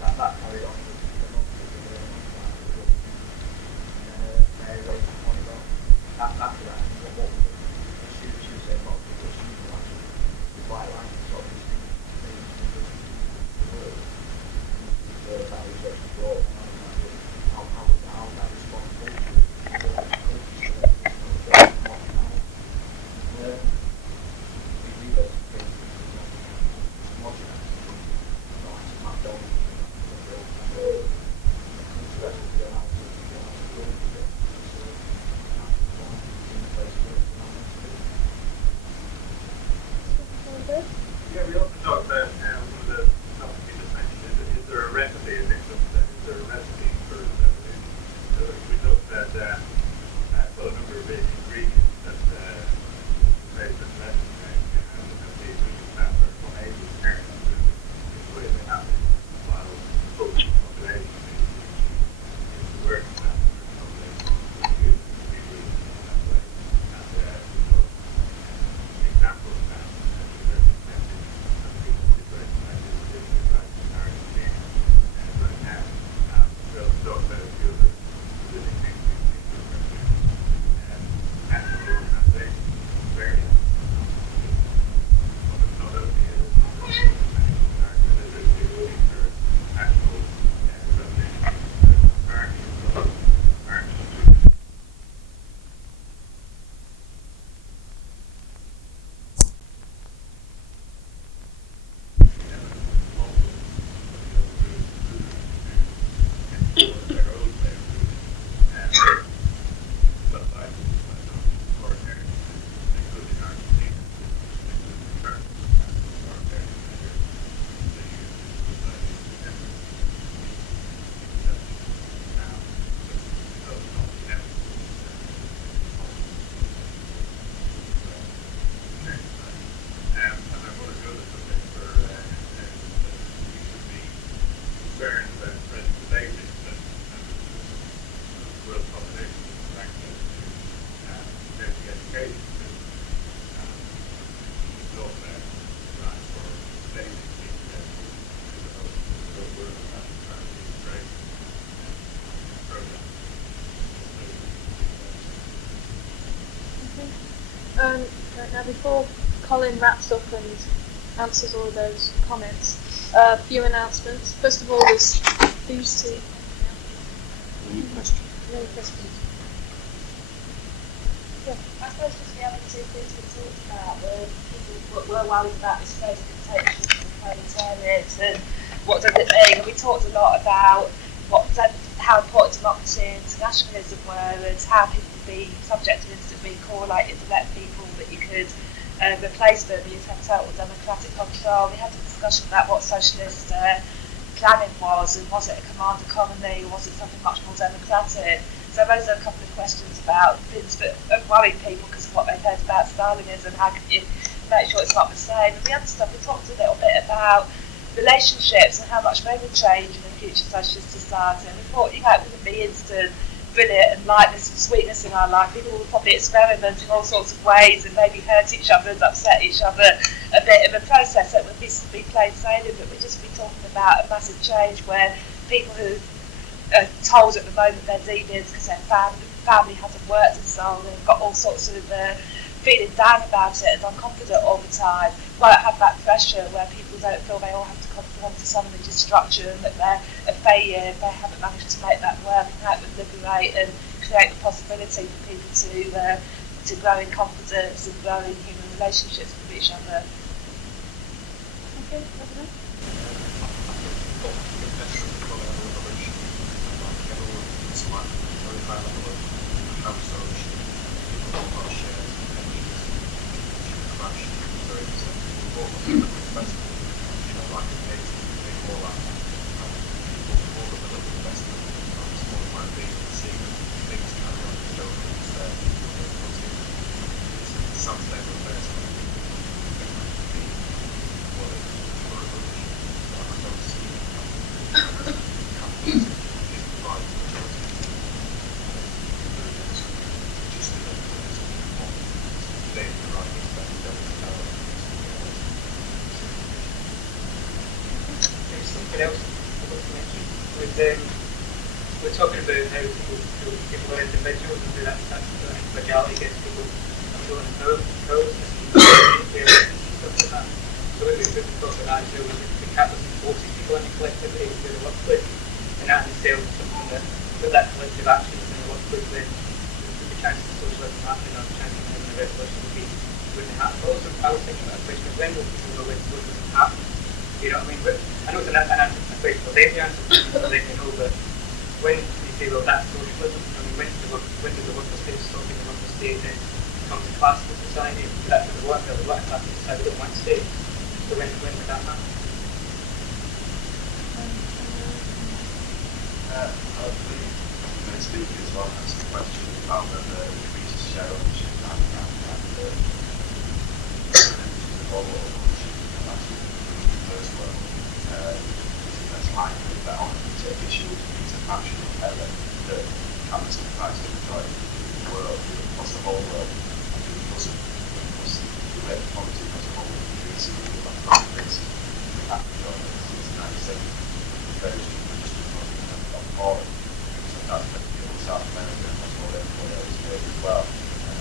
Right now, before Colin wraps up and answers all of those comments, a few announcements. First of all, there's these two. Any questions? Any questions? Yeah. I suppose just the other two things we talked about were people were worried about this phrase contagion and proletariat and what does it mean? And we talked a lot about how important democracy and internationalism were and how people could be subject to instant recall, like indirect people, that you could replace them, you'd have total democratic control. We had a discussion about what socialist planning was, and was it a command economy or was it something much more democratic? So those are a couple of questions about things that worry people because of what they've heard about Stalinism, how can you make sure it's not the same. And the other stuff, we talked a little bit about relationships and how much they would change in a future socialist society. And we thought, it wouldn't be instant, brilliant and lightness and sweetness in our life. People would probably experiment in all sorts of ways and maybe hurt each other and upset each other a bit in the process. So it would be plain sailing, but we'd just be talking about a massive change where people who are told at the moment they're deviants because their family hasn't worked and so on, they've got all sorts of feeling down about it and unconfident all the time, won't have that pressure where people don't feel they all have to conform to some rigid structure and that they're a failure if they haven't managed to make that work, and how it would liberate and create the possibility for people to grow in confidence and grow in human relationships with each other. Okay, President. We're talking about how people are individuals and how that's individuality gets people feeling power and stuff like that. So when we talk about that, the capitalism forces people into collectivity into the workplace, and that in itself is something that collective action is in the workplace, then the chances of socialism happening or the chances of having a revolution wouldn't happen. But also, I was thinking about a question of when will people know when socialism happens? You know what I mean? But I know it's a question for them to answer, for them to know, but when you say, well, that's socialism, I mean, when does the worker state stop being the worker state and becomes a classical society? That's the worker classical society, don't want to stay. So when would that happen? I believe the main speaker as well has a question about whether we reach a share ownership and the whole ownership and actually the first world. That's likely that on the issue of action that capitalism tries to enjoy the world, across the whole world, and because the way of poverty across the whole world increasing on the basis of Africa since the 1970s, very just not more. So that's been South America and that's what else is here as well. I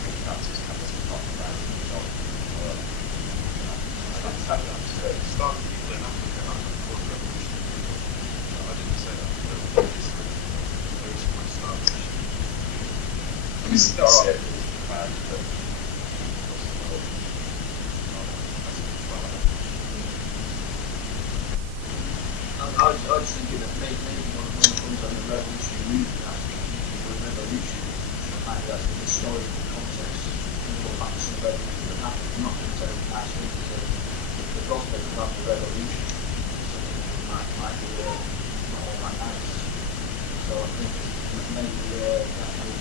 think that's capitalism not the right job in the world. Starting people in Africa after the fourth revolution. I didn't say that. There is my starvation. I was thinking that maybe when it comes on the revolutionary movement, the revolution, maybe that's the historical context. What happens to the revolution that happened? I'm not going to tell you actually the prospect of having a revolution might be not all that nice. So I think maybe the actual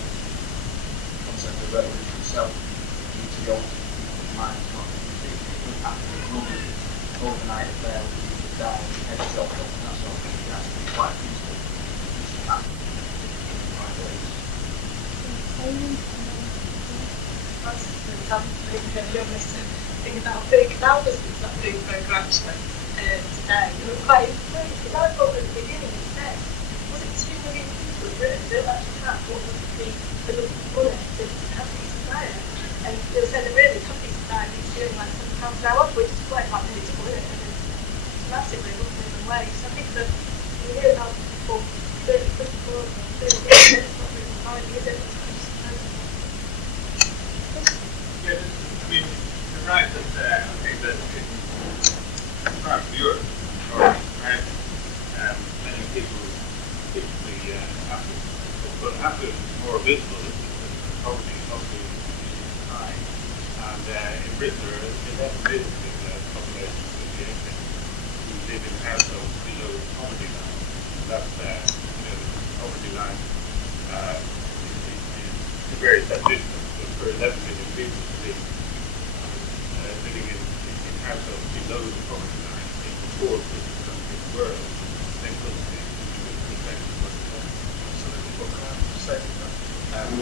concept of revolution itself needs to be altered in people's minds. Not it would happen, it will be overnight affair, down, head job, and that sort of thing. It has to be quite peaceful. It should happen in the right ways. Think about big thousands that doing programs today. It was quite intriguing because I thought at the beginning it said, was it 2 million people in Britain don't actually have what would be the money to have these society? And throw off, which is quite like minutes to it, and it's massively moving away. So I think that you hear about people 30, 34, 30 years, not really mind, is it? Yeah, I mean, you're right that I think that in France, Europe, North America, many people, particularly affluent is more visible, the poverty obviously is high. And in Britain, there are 11 million in the population of 58 who live in households below the poverty line. That's, the poverty line is very definition. But for 11 million people to live living in households below the poverty line in the poor country in the world, then culture is effective. Absolutely, but can I just say that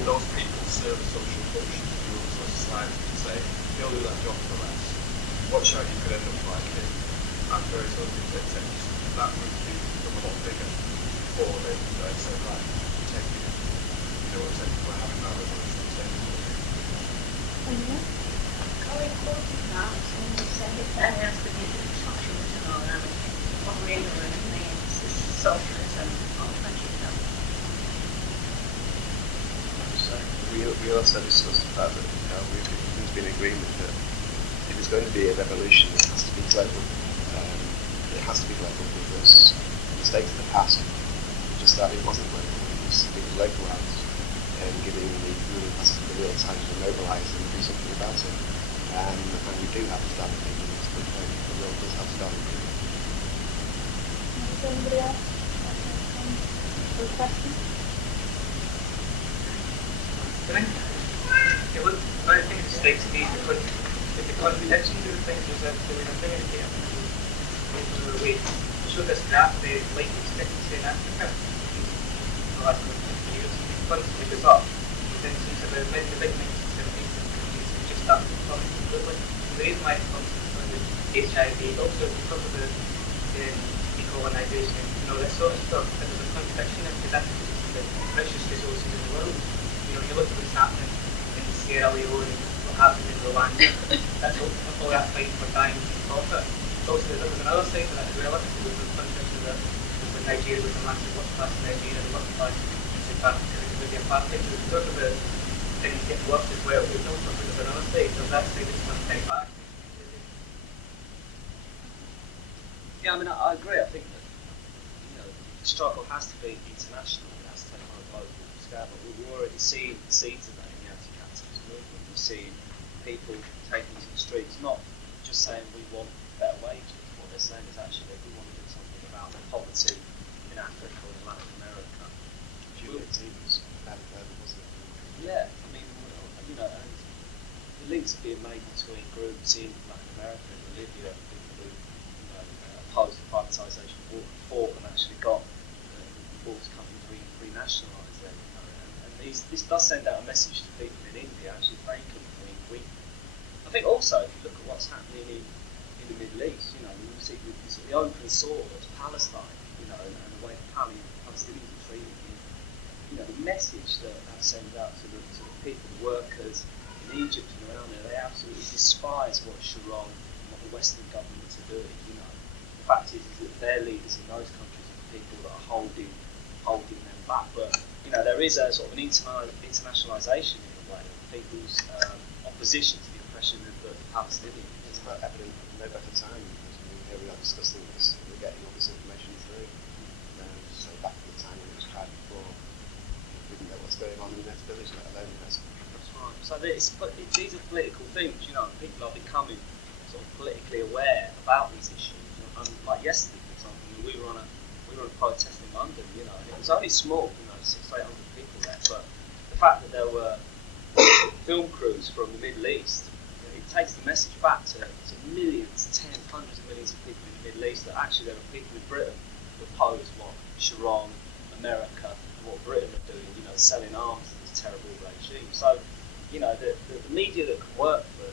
those people serve a social function in your society to say, he'll do that job for less, watch out, you could end up like him, and various other things. That would become a lot bigger before they say, right, take it. We're having that resolution, take it. Colin quoted that, someone said it there has to be socialism or what really means is socialism or fascism. We also discussed the fact that there's been agreement that if it's going to be a revolution, it has to be global. It has to be global because mistakes of the past just that it wasn't global. It was localised and giving the ruling classes the real time to mobilise and do something about it. And we do have to start thinking the world does have to start thinking. Is there anybody else? Or questions? I think it strikes me because with the contradiction to the things was that there was a thing here over the way. I showed this graph the life expectancy in Africa in the last 50 years. It constantly goes up. Then since about the big 1970s, it's just started to plummet completely. And the reason why it comes from the HIV, also because of the decolonisation, that sort of stuff, and there's a contradiction because Africa is the richest resources in the world. You look at what's happening in Sierra Leone, what happened in Rwanda, that's all that fight for diamonds and copper. Also, there was another side to that as well, there was the contradiction that when Nigeria was a massive working class in Nigeria, the working class in South Africa with the apartheid, so because of the things getting worse as well, there's also another side, so that side is going to fight back. Yeah, I mean, I agree. I think that the struggle has to be international. It has to take on a global scale. But we've already seen the seeds of that in the anti-capitalist movement. We've seen people taking to the streets, not just saying we want better wages. What they're saying is actually we want to do something about the poverty in Africa or in Latin America. was bad, wasn't it? Yeah, I mean, and the links are being made between groups in Latin America and Bolivia, people who opposed the privatisation of water before and actually got the water companies renationalised them. And this does send out a message to people in India. Actually, they can. I think also if you look at what's happening in the Middle East, you see the open sores, Palestine, and the way the Palestinians are treated. The message that sends out to the people, the workers in Egypt and around there, they absolutely despise what Sharon and what the Western governments are doing. The fact is that their leaders in those countries are the people that are holding them back. But there is a sort of an internationalisation in a way of people's opposition to the oppression of the Palestinians. It's quite evident no better time because here we are discussing this and we're getting all this information through. So back at the time when it was tried before, we didn't know what's going on in the next village, let alone the next country. That's right. So these are political things, people are becoming sort of politically aware about these issues. Like yesterday, for example, we were on a protest in London, and it was only small, 600-800 people there, but the fact that there were film crews from the Middle East, it takes the message back to millions, hundreds of millions of people in the Middle East that actually there are people in Britain who oppose what Sharon, America, and what Britain are doing, selling arms to this terrible regime. So, the media that can work for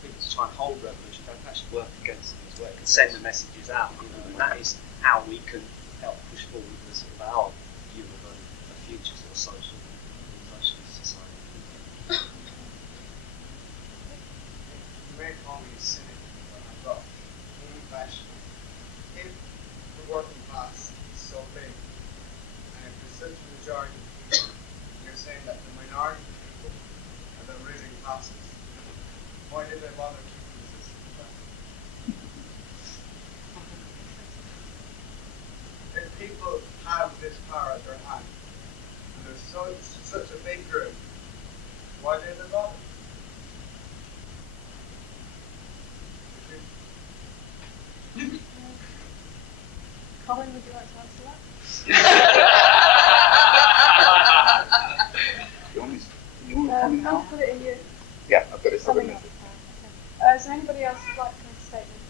people to try and hold revolution don't actually work against them as well. It can send the messages out, and that is how we can help push forward the sort of our view of a future sort of socialist society. Very common cynic so big, and if there's such a majority of people, you're saying that the minority of people are the ruling classes, why did they bother keeping the system back? If people have this power at their hand, and there's such a big group, why did they bother? Colin, would you like to answer that? You want to come in now? I'll put it in your Yeah, I've got it. summing up. Okay. Is there anybody else who'd like to make a statement?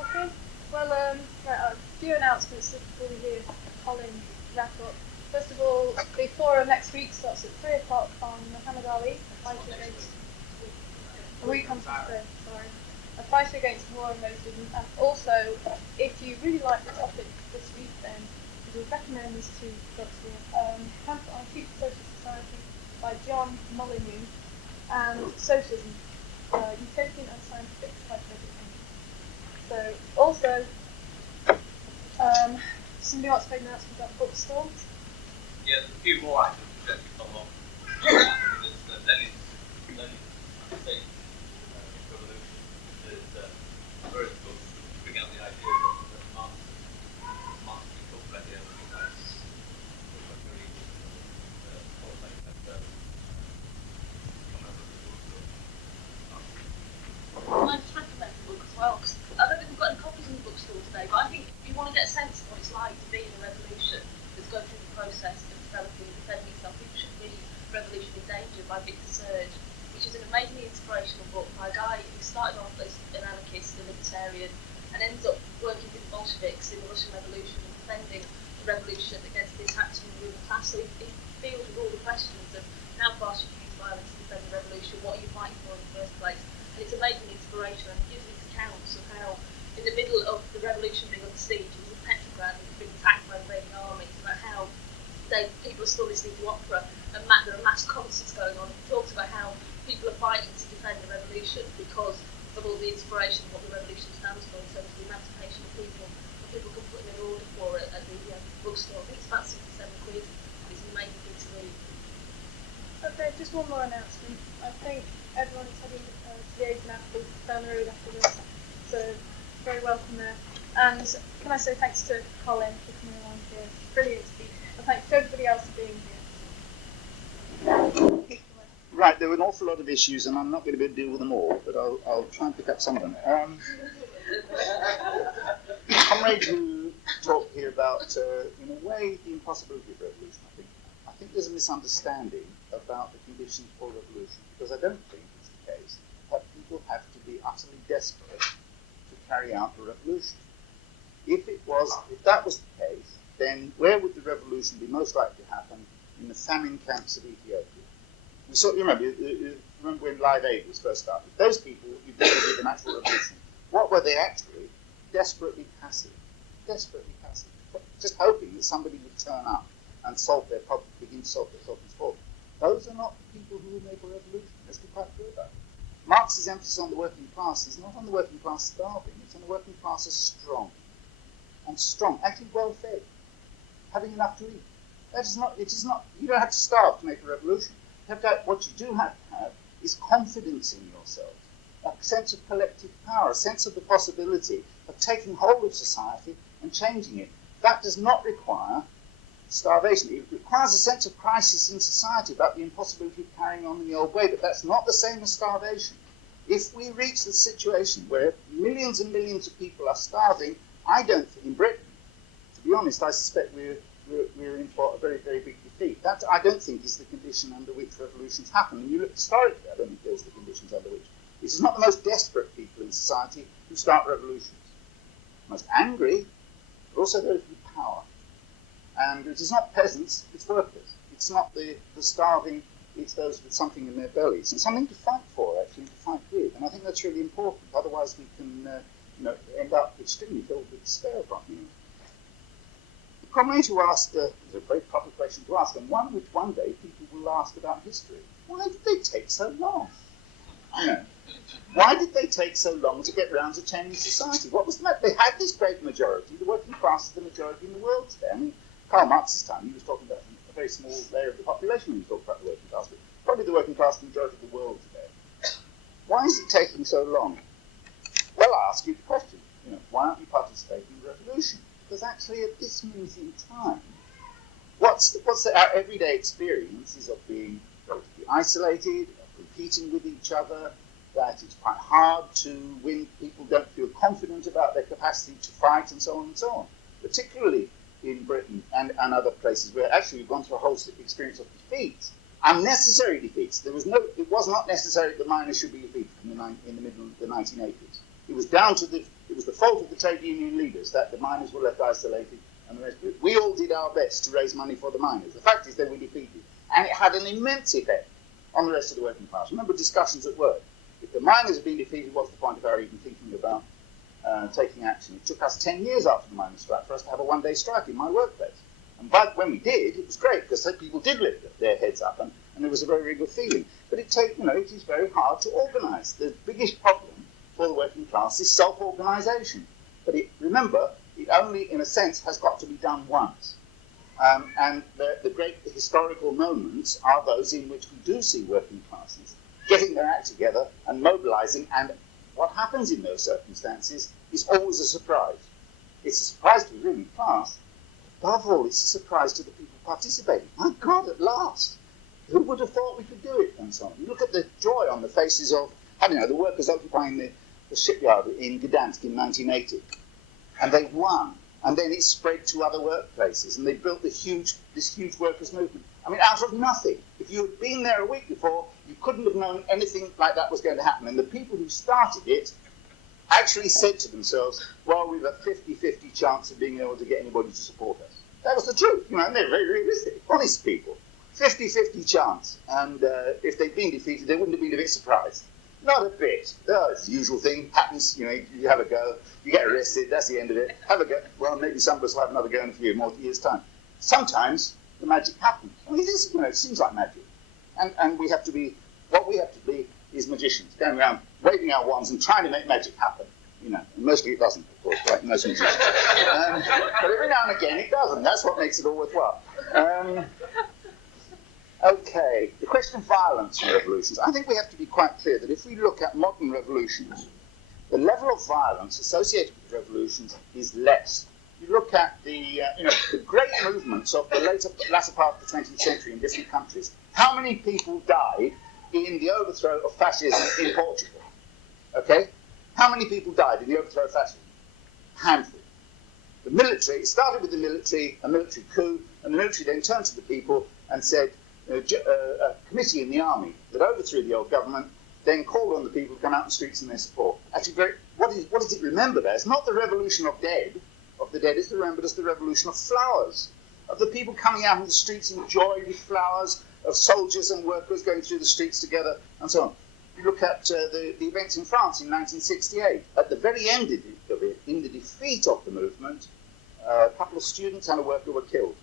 Okay. Well, right, a few announcements before we hear Colin wrap up. First of all, the forum next week starts at 3 o'clock on Muhammad Ali, a week on Saturday, sorry. A fight against war and racism. And also, if you really like the topic this week, then we would recommend these two books here. Pamphlet on Future Social Society by John Molyneux and Socialism, Utopian and Scientific by Frederick Engels. So, also, somebody wants to make an announcement about bookstores? Yeah, there's a few more items that you come on. There's revolution. There's various books to bring out the idea that Marx talked about here. I think that's very qualified that come out of the bookstore. I just recommend the book as well, because I don't think we've got any copies in the bookstore today, but I think if you want to get a sense of what it's like to be in a revolution that's going through the process of developing and defending itself, people should read Revolution in Danger by Victor Serge, which is an amazingly inspirational book by a guy who started off as an anarchist, a libertarian, and ends up working with the Bolsheviks in the Russian Revolution and defending the revolution against the attacks from the ruling class. So he deals with all the questions of how far should you use violence to defend the revolution, what are you fighting for in the first place, and it's amazing inspiration, and he gives these accounts of how in the middle of the revolution being under siege, it was in Petrograd and it was being attacked by invading armies, about how people are still listening to opera and there are mass concerts going on. He talks about how people are fighting to defend the revolution because of all the inspiration of what the revolution stands for in terms of the emancipation of people, and people can put in an order for it at the bookstore. I think it's about £67. It's an amazing thing to read. Okay, just one more announcement. I think everyone is heading to the Asian Apple down the road after this, so very welcome there. And can I say thanks to Colin for coming along here, brilliant speech, and thanks to everybody else for being here. Right, there were an awful lot of issues, and I'm not going to be able to deal with them all, but I'll try and pick up some of them. Comrade who talked here about, in a way, the impossibility of revolution, I think there's a misunderstanding about the conditions for revolution, because I don't think it's the case that people have to be utterly desperate to carry out a revolution. If that was the case, then where would the revolution be most likely to happen? In the famine camps of Ethiopia. You remember when Live Aid was first started? Those people, you did an actual revolution. What were they actually? Desperately passive. Just hoping that somebody would turn up and begin to solve their problems for them. Those are not the people who will make a revolution. Let's be quite clear about it. Marx's emphasis on the working class is not on the working class starving, it's on the working class as strong. And strong, actually well fed, having enough to eat. It is not, you don't have to starve to make a revolution. What you do have to have is confidence in yourself, a sense of collective power, a sense of the possibility of taking hold of society and changing it. That does not require starvation. It requires a sense of crisis in society about the impossibility of carrying on in the old way, but that's not the same as starvation. If we reach the situation where millions and millions of people are starving, I don't think, in Britain, to be honest, I suspect we're in for a very, very big defeat. That, I don't think, is the condition under which revolutions happen. And you look historically, I don't think those are the conditions under which. It is not the most desperate people in society who start revolutions. The most angry, but also those with power. And it is not peasants, it's workers. It's not the starving, it's those with something in their bellies. And something to fight for, actually, to fight with. And I think that's really important. Otherwise we can end up extremely filled with despair from you. The comrade who asked, is a very proper question to ask, and one which one day people will ask about history. Why did they take so long? You know, why did they take so long to get round to changing society? What was the matter? They had this great majority. The working class is the majority in the world today. I mean, Karl Marx's time, he was talking about a very small layer of the population when he talked about the working class, but probably the working class is the majority of the world today. Why is it taking so long? Well, I ask you the question, you know, why aren't you participating in the revolution? Because actually at this moment in time, what's our everyday experiences of being relatively isolated, of competing with each other, that it's quite hard to win, people don't feel confident about their capacity to fight, and so on and so on. Particularly in Britain and other places where actually we've gone through a whole experience of defeats, unnecessary defeats. It was not necessary that the miners should be defeated in the middle of the 1980s. It was the fault of the trade union leaders that the miners were left isolated and the rest of it. We all did our best to raise money for the miners. The fact is they were defeated. And it had an immense effect on the rest of the working class. Remember discussions at work. If the miners had been defeated, what's the point of our even thinking about taking action? It took us 10 years after the miners' strike for us to have a one-day strike in my workplace. And when we did, it was great because people did lift their heads up and there was a very, very good feeling. But it is very hard to organise. The biggest problem for the working class is self-organisation. But remember, it only, in a sense, has got to be done once. And the great historical moments are those in which we do see working classes getting their act together and mobilising, and what happens in those circumstances is always a surprise. It's a surprise to the ruling class. Above all, it's a surprise to the people participating. My God, at last! Who would have thought we could do it? And so on. You look at the joy on the faces of, the workers occupying the shipyard in Gdansk in 1980. And they won. And then it spread to other workplaces, and they built this huge workers' movement. I mean, out of nothing. If you had been there a week before, you couldn't have known anything like that was going to happen. And the people who started it actually said to themselves, well, we've a 50-50 chance of being able to get anybody to support us. That was the truth, and they're very realistic, honest people. 50-50 chance. And if they'd been defeated, they wouldn't have been a bit surprised. Not a bit. Oh, it's the usual thing. Happens, you have a go. You get arrested. That's the end of it. Have a go. Well, maybe some of us will have another go in a few more years' time. Sometimes the magic happens. I mean, it seems like magic. And what we have to be is magicians, going around waving our wands and trying to make magic happen. And mostly it doesn't, of course, like most magicians. But every now and again it does, and that's what makes it all worthwhile. Okay, the question of violence in revolutions. I think we have to be quite clear that if we look at modern revolutions, the level of violence associated with revolutions is less. You look at the great movements of the latter part of the 20th century in different countries. How many people died in the overthrow of fascism in Portugal? Okay? How many people died in the overthrow of fascism? Handful. The military, it started with a military coup, and the military then turned to the people and said, a committee in the army that overthrew the old government then called on the people to come out in the streets in their support. Actually, what is it remembered as? Not the revolution of the dead, it's remembered as the revolution of flowers, of the people coming out in the streets in joy with flowers, of soldiers and workers going through the streets together, and so on. You look at the events in France in 1968. At the very end of it, in the defeat of the movement, a couple of students and a worker were killed.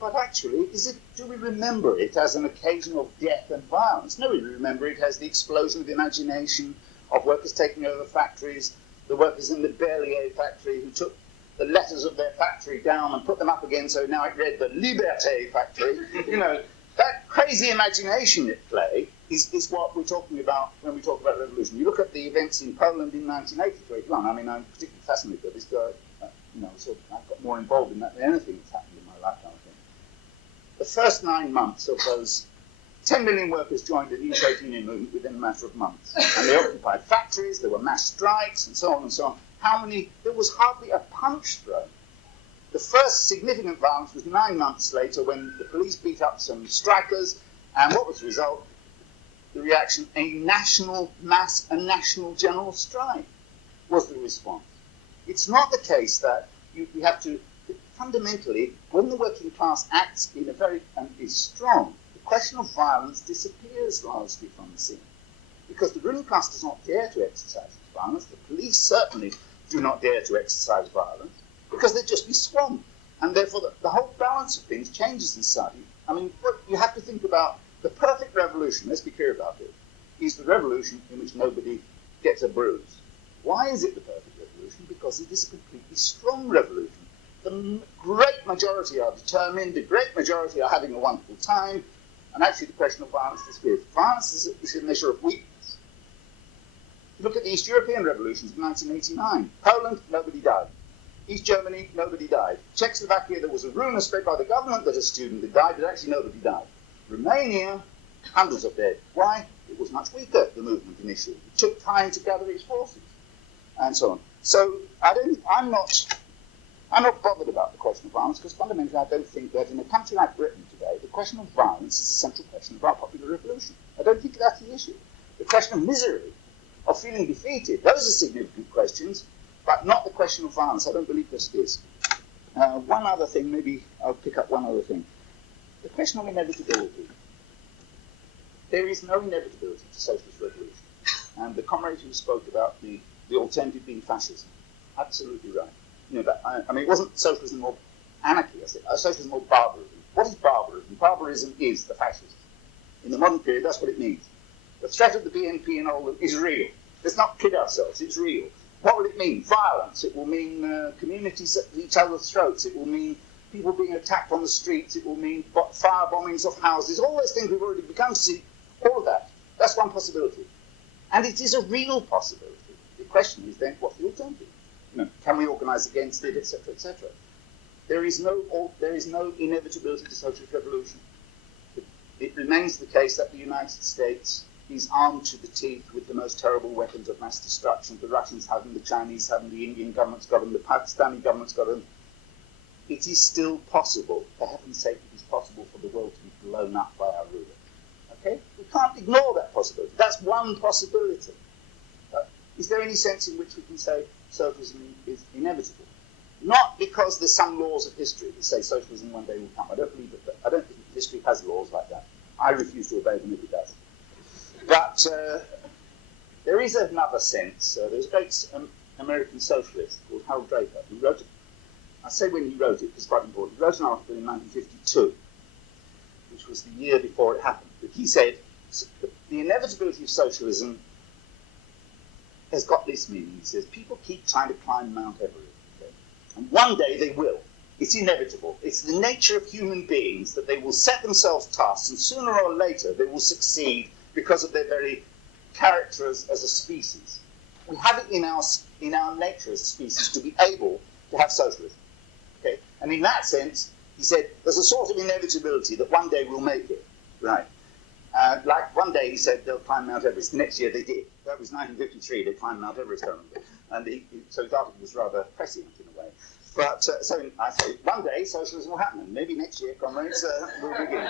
But actually, do we remember it as an occasion of death and violence? No, we remember it as the explosion of imagination, of workers taking over factories, the workers in the Berlier factory who took the letters of their factory down and put them up again so now it read the Liberté factory. That crazy imagination at play is what we're talking about when we talk about revolution. You look at the events in Poland in 1980-81. I mean, I'm particularly fascinated by this guy. I've got more involved in that than anything that's happened in my lifetime, I think. The first 9 months of those 10 million workers joined the new trade union movement within a matter of months. And they occupied factories, there were mass strikes, and so on and so on. There was hardly a punch thrown. The first significant violence was 9 months later when the police beat up some strikers, and what was the result? The reaction, a national general strike was the response. It's not the case that we have to, fundamentally, when the working class acts in and is strong, the question of violence disappears largely from the scene. Because the ruling class does not dare to exercise its violence, the police certainly do not dare to exercise violence, because they'd just be swamped. And therefore the whole balance of things changes in society. I mean, you have to think about the perfect revolution, let's be clear about it, is the revolution in which nobody gets a bruise. Why is it the perfect revolution? Because it is a completely strong revolution. The great majority are determined, the great majority are having a wonderful time, and actually the question of violence disappears. Violence is a measure of weakness. Look at the East European revolutions in 1989. Poland, nobody died. East Germany, nobody died. Czechoslovakia, there was a rumour spread by the government that a student had died, but actually nobody died. Romania, hundreds of dead. Why? It was much weaker, the movement initially. It took time to gather its forces, and so on. So I'm not bothered about the question of violence, because fundamentally I don't think that in a country like Britain today, the question of violence is a central question of our popular revolution. I don't think that's the issue. The question of misery, of feeling defeated, those are significant questions, but not the question of violence. I don't believe this is. One other thing, maybe I'll pick up one other thing. The question of inevitability. There is no inevitability to socialist revolution. And the comrade who spoke about the alternative being fascism, absolutely right. You know, that, I mean, it wasn't socialism or anarchy, I said, socialism or barbarism. What is barbarism? Barbarism is the fascism. In the modern period, that's what it means. The threat of the BNP and all is real. Let's not kid ourselves, it's real. What will it mean? Violence. It will mean communities at each other's throats. It will mean people being attacked on the streets. It will mean fire bombings of houses. All those things we've already begun to see, all of that. That's one possibility. And it is a real possibility. The question is then, what's the alternative? You know, can we organise against it, etc., etc.? There is no inevitability to socialist revolution. It remains the case that the United States is armed to the teeth with the most terrible weapons of mass destruction. The Russians have them, the Chinese have them, the Indian government's got them, the Pakistani government's got them. It is still possible, for heaven's sake, it is possible for the world to be blown up by our ruler. Okay? We can't ignore that possibility. That's one possibility. Is there any sense in which we can say socialism is inevitable? Not because there's some laws of history that say socialism one day will come. I don't believe that. I don't think history has laws like that. I refuse to obey them if it does. But there is another sense. There's a great American socialist called Harold Draper who wrote, I say when he wrote it because it's quite important, he wrote an article in 1952, which was the year before it happened. But he said, the inevitability of socialism has got this meaning. He says, people keep trying to climb Mount Everest. Okay? And one day they will. It's inevitable. It's the nature of human beings that they will set themselves tasks, and sooner or later they will succeed because of their very character as a species. We have it in our nature as a species to be able to have socialism. Okay? And in that sense, he said, there's a sort of inevitability that one day we'll make it. Right. Like one day he said they'll climb Mount Everest. The next year they did. That was 1953. They climbed Mount Everest, I remember. And so his article was rather prescient in a way. But so I say, one day socialism will happen. And maybe next year, comrades, we'll begin.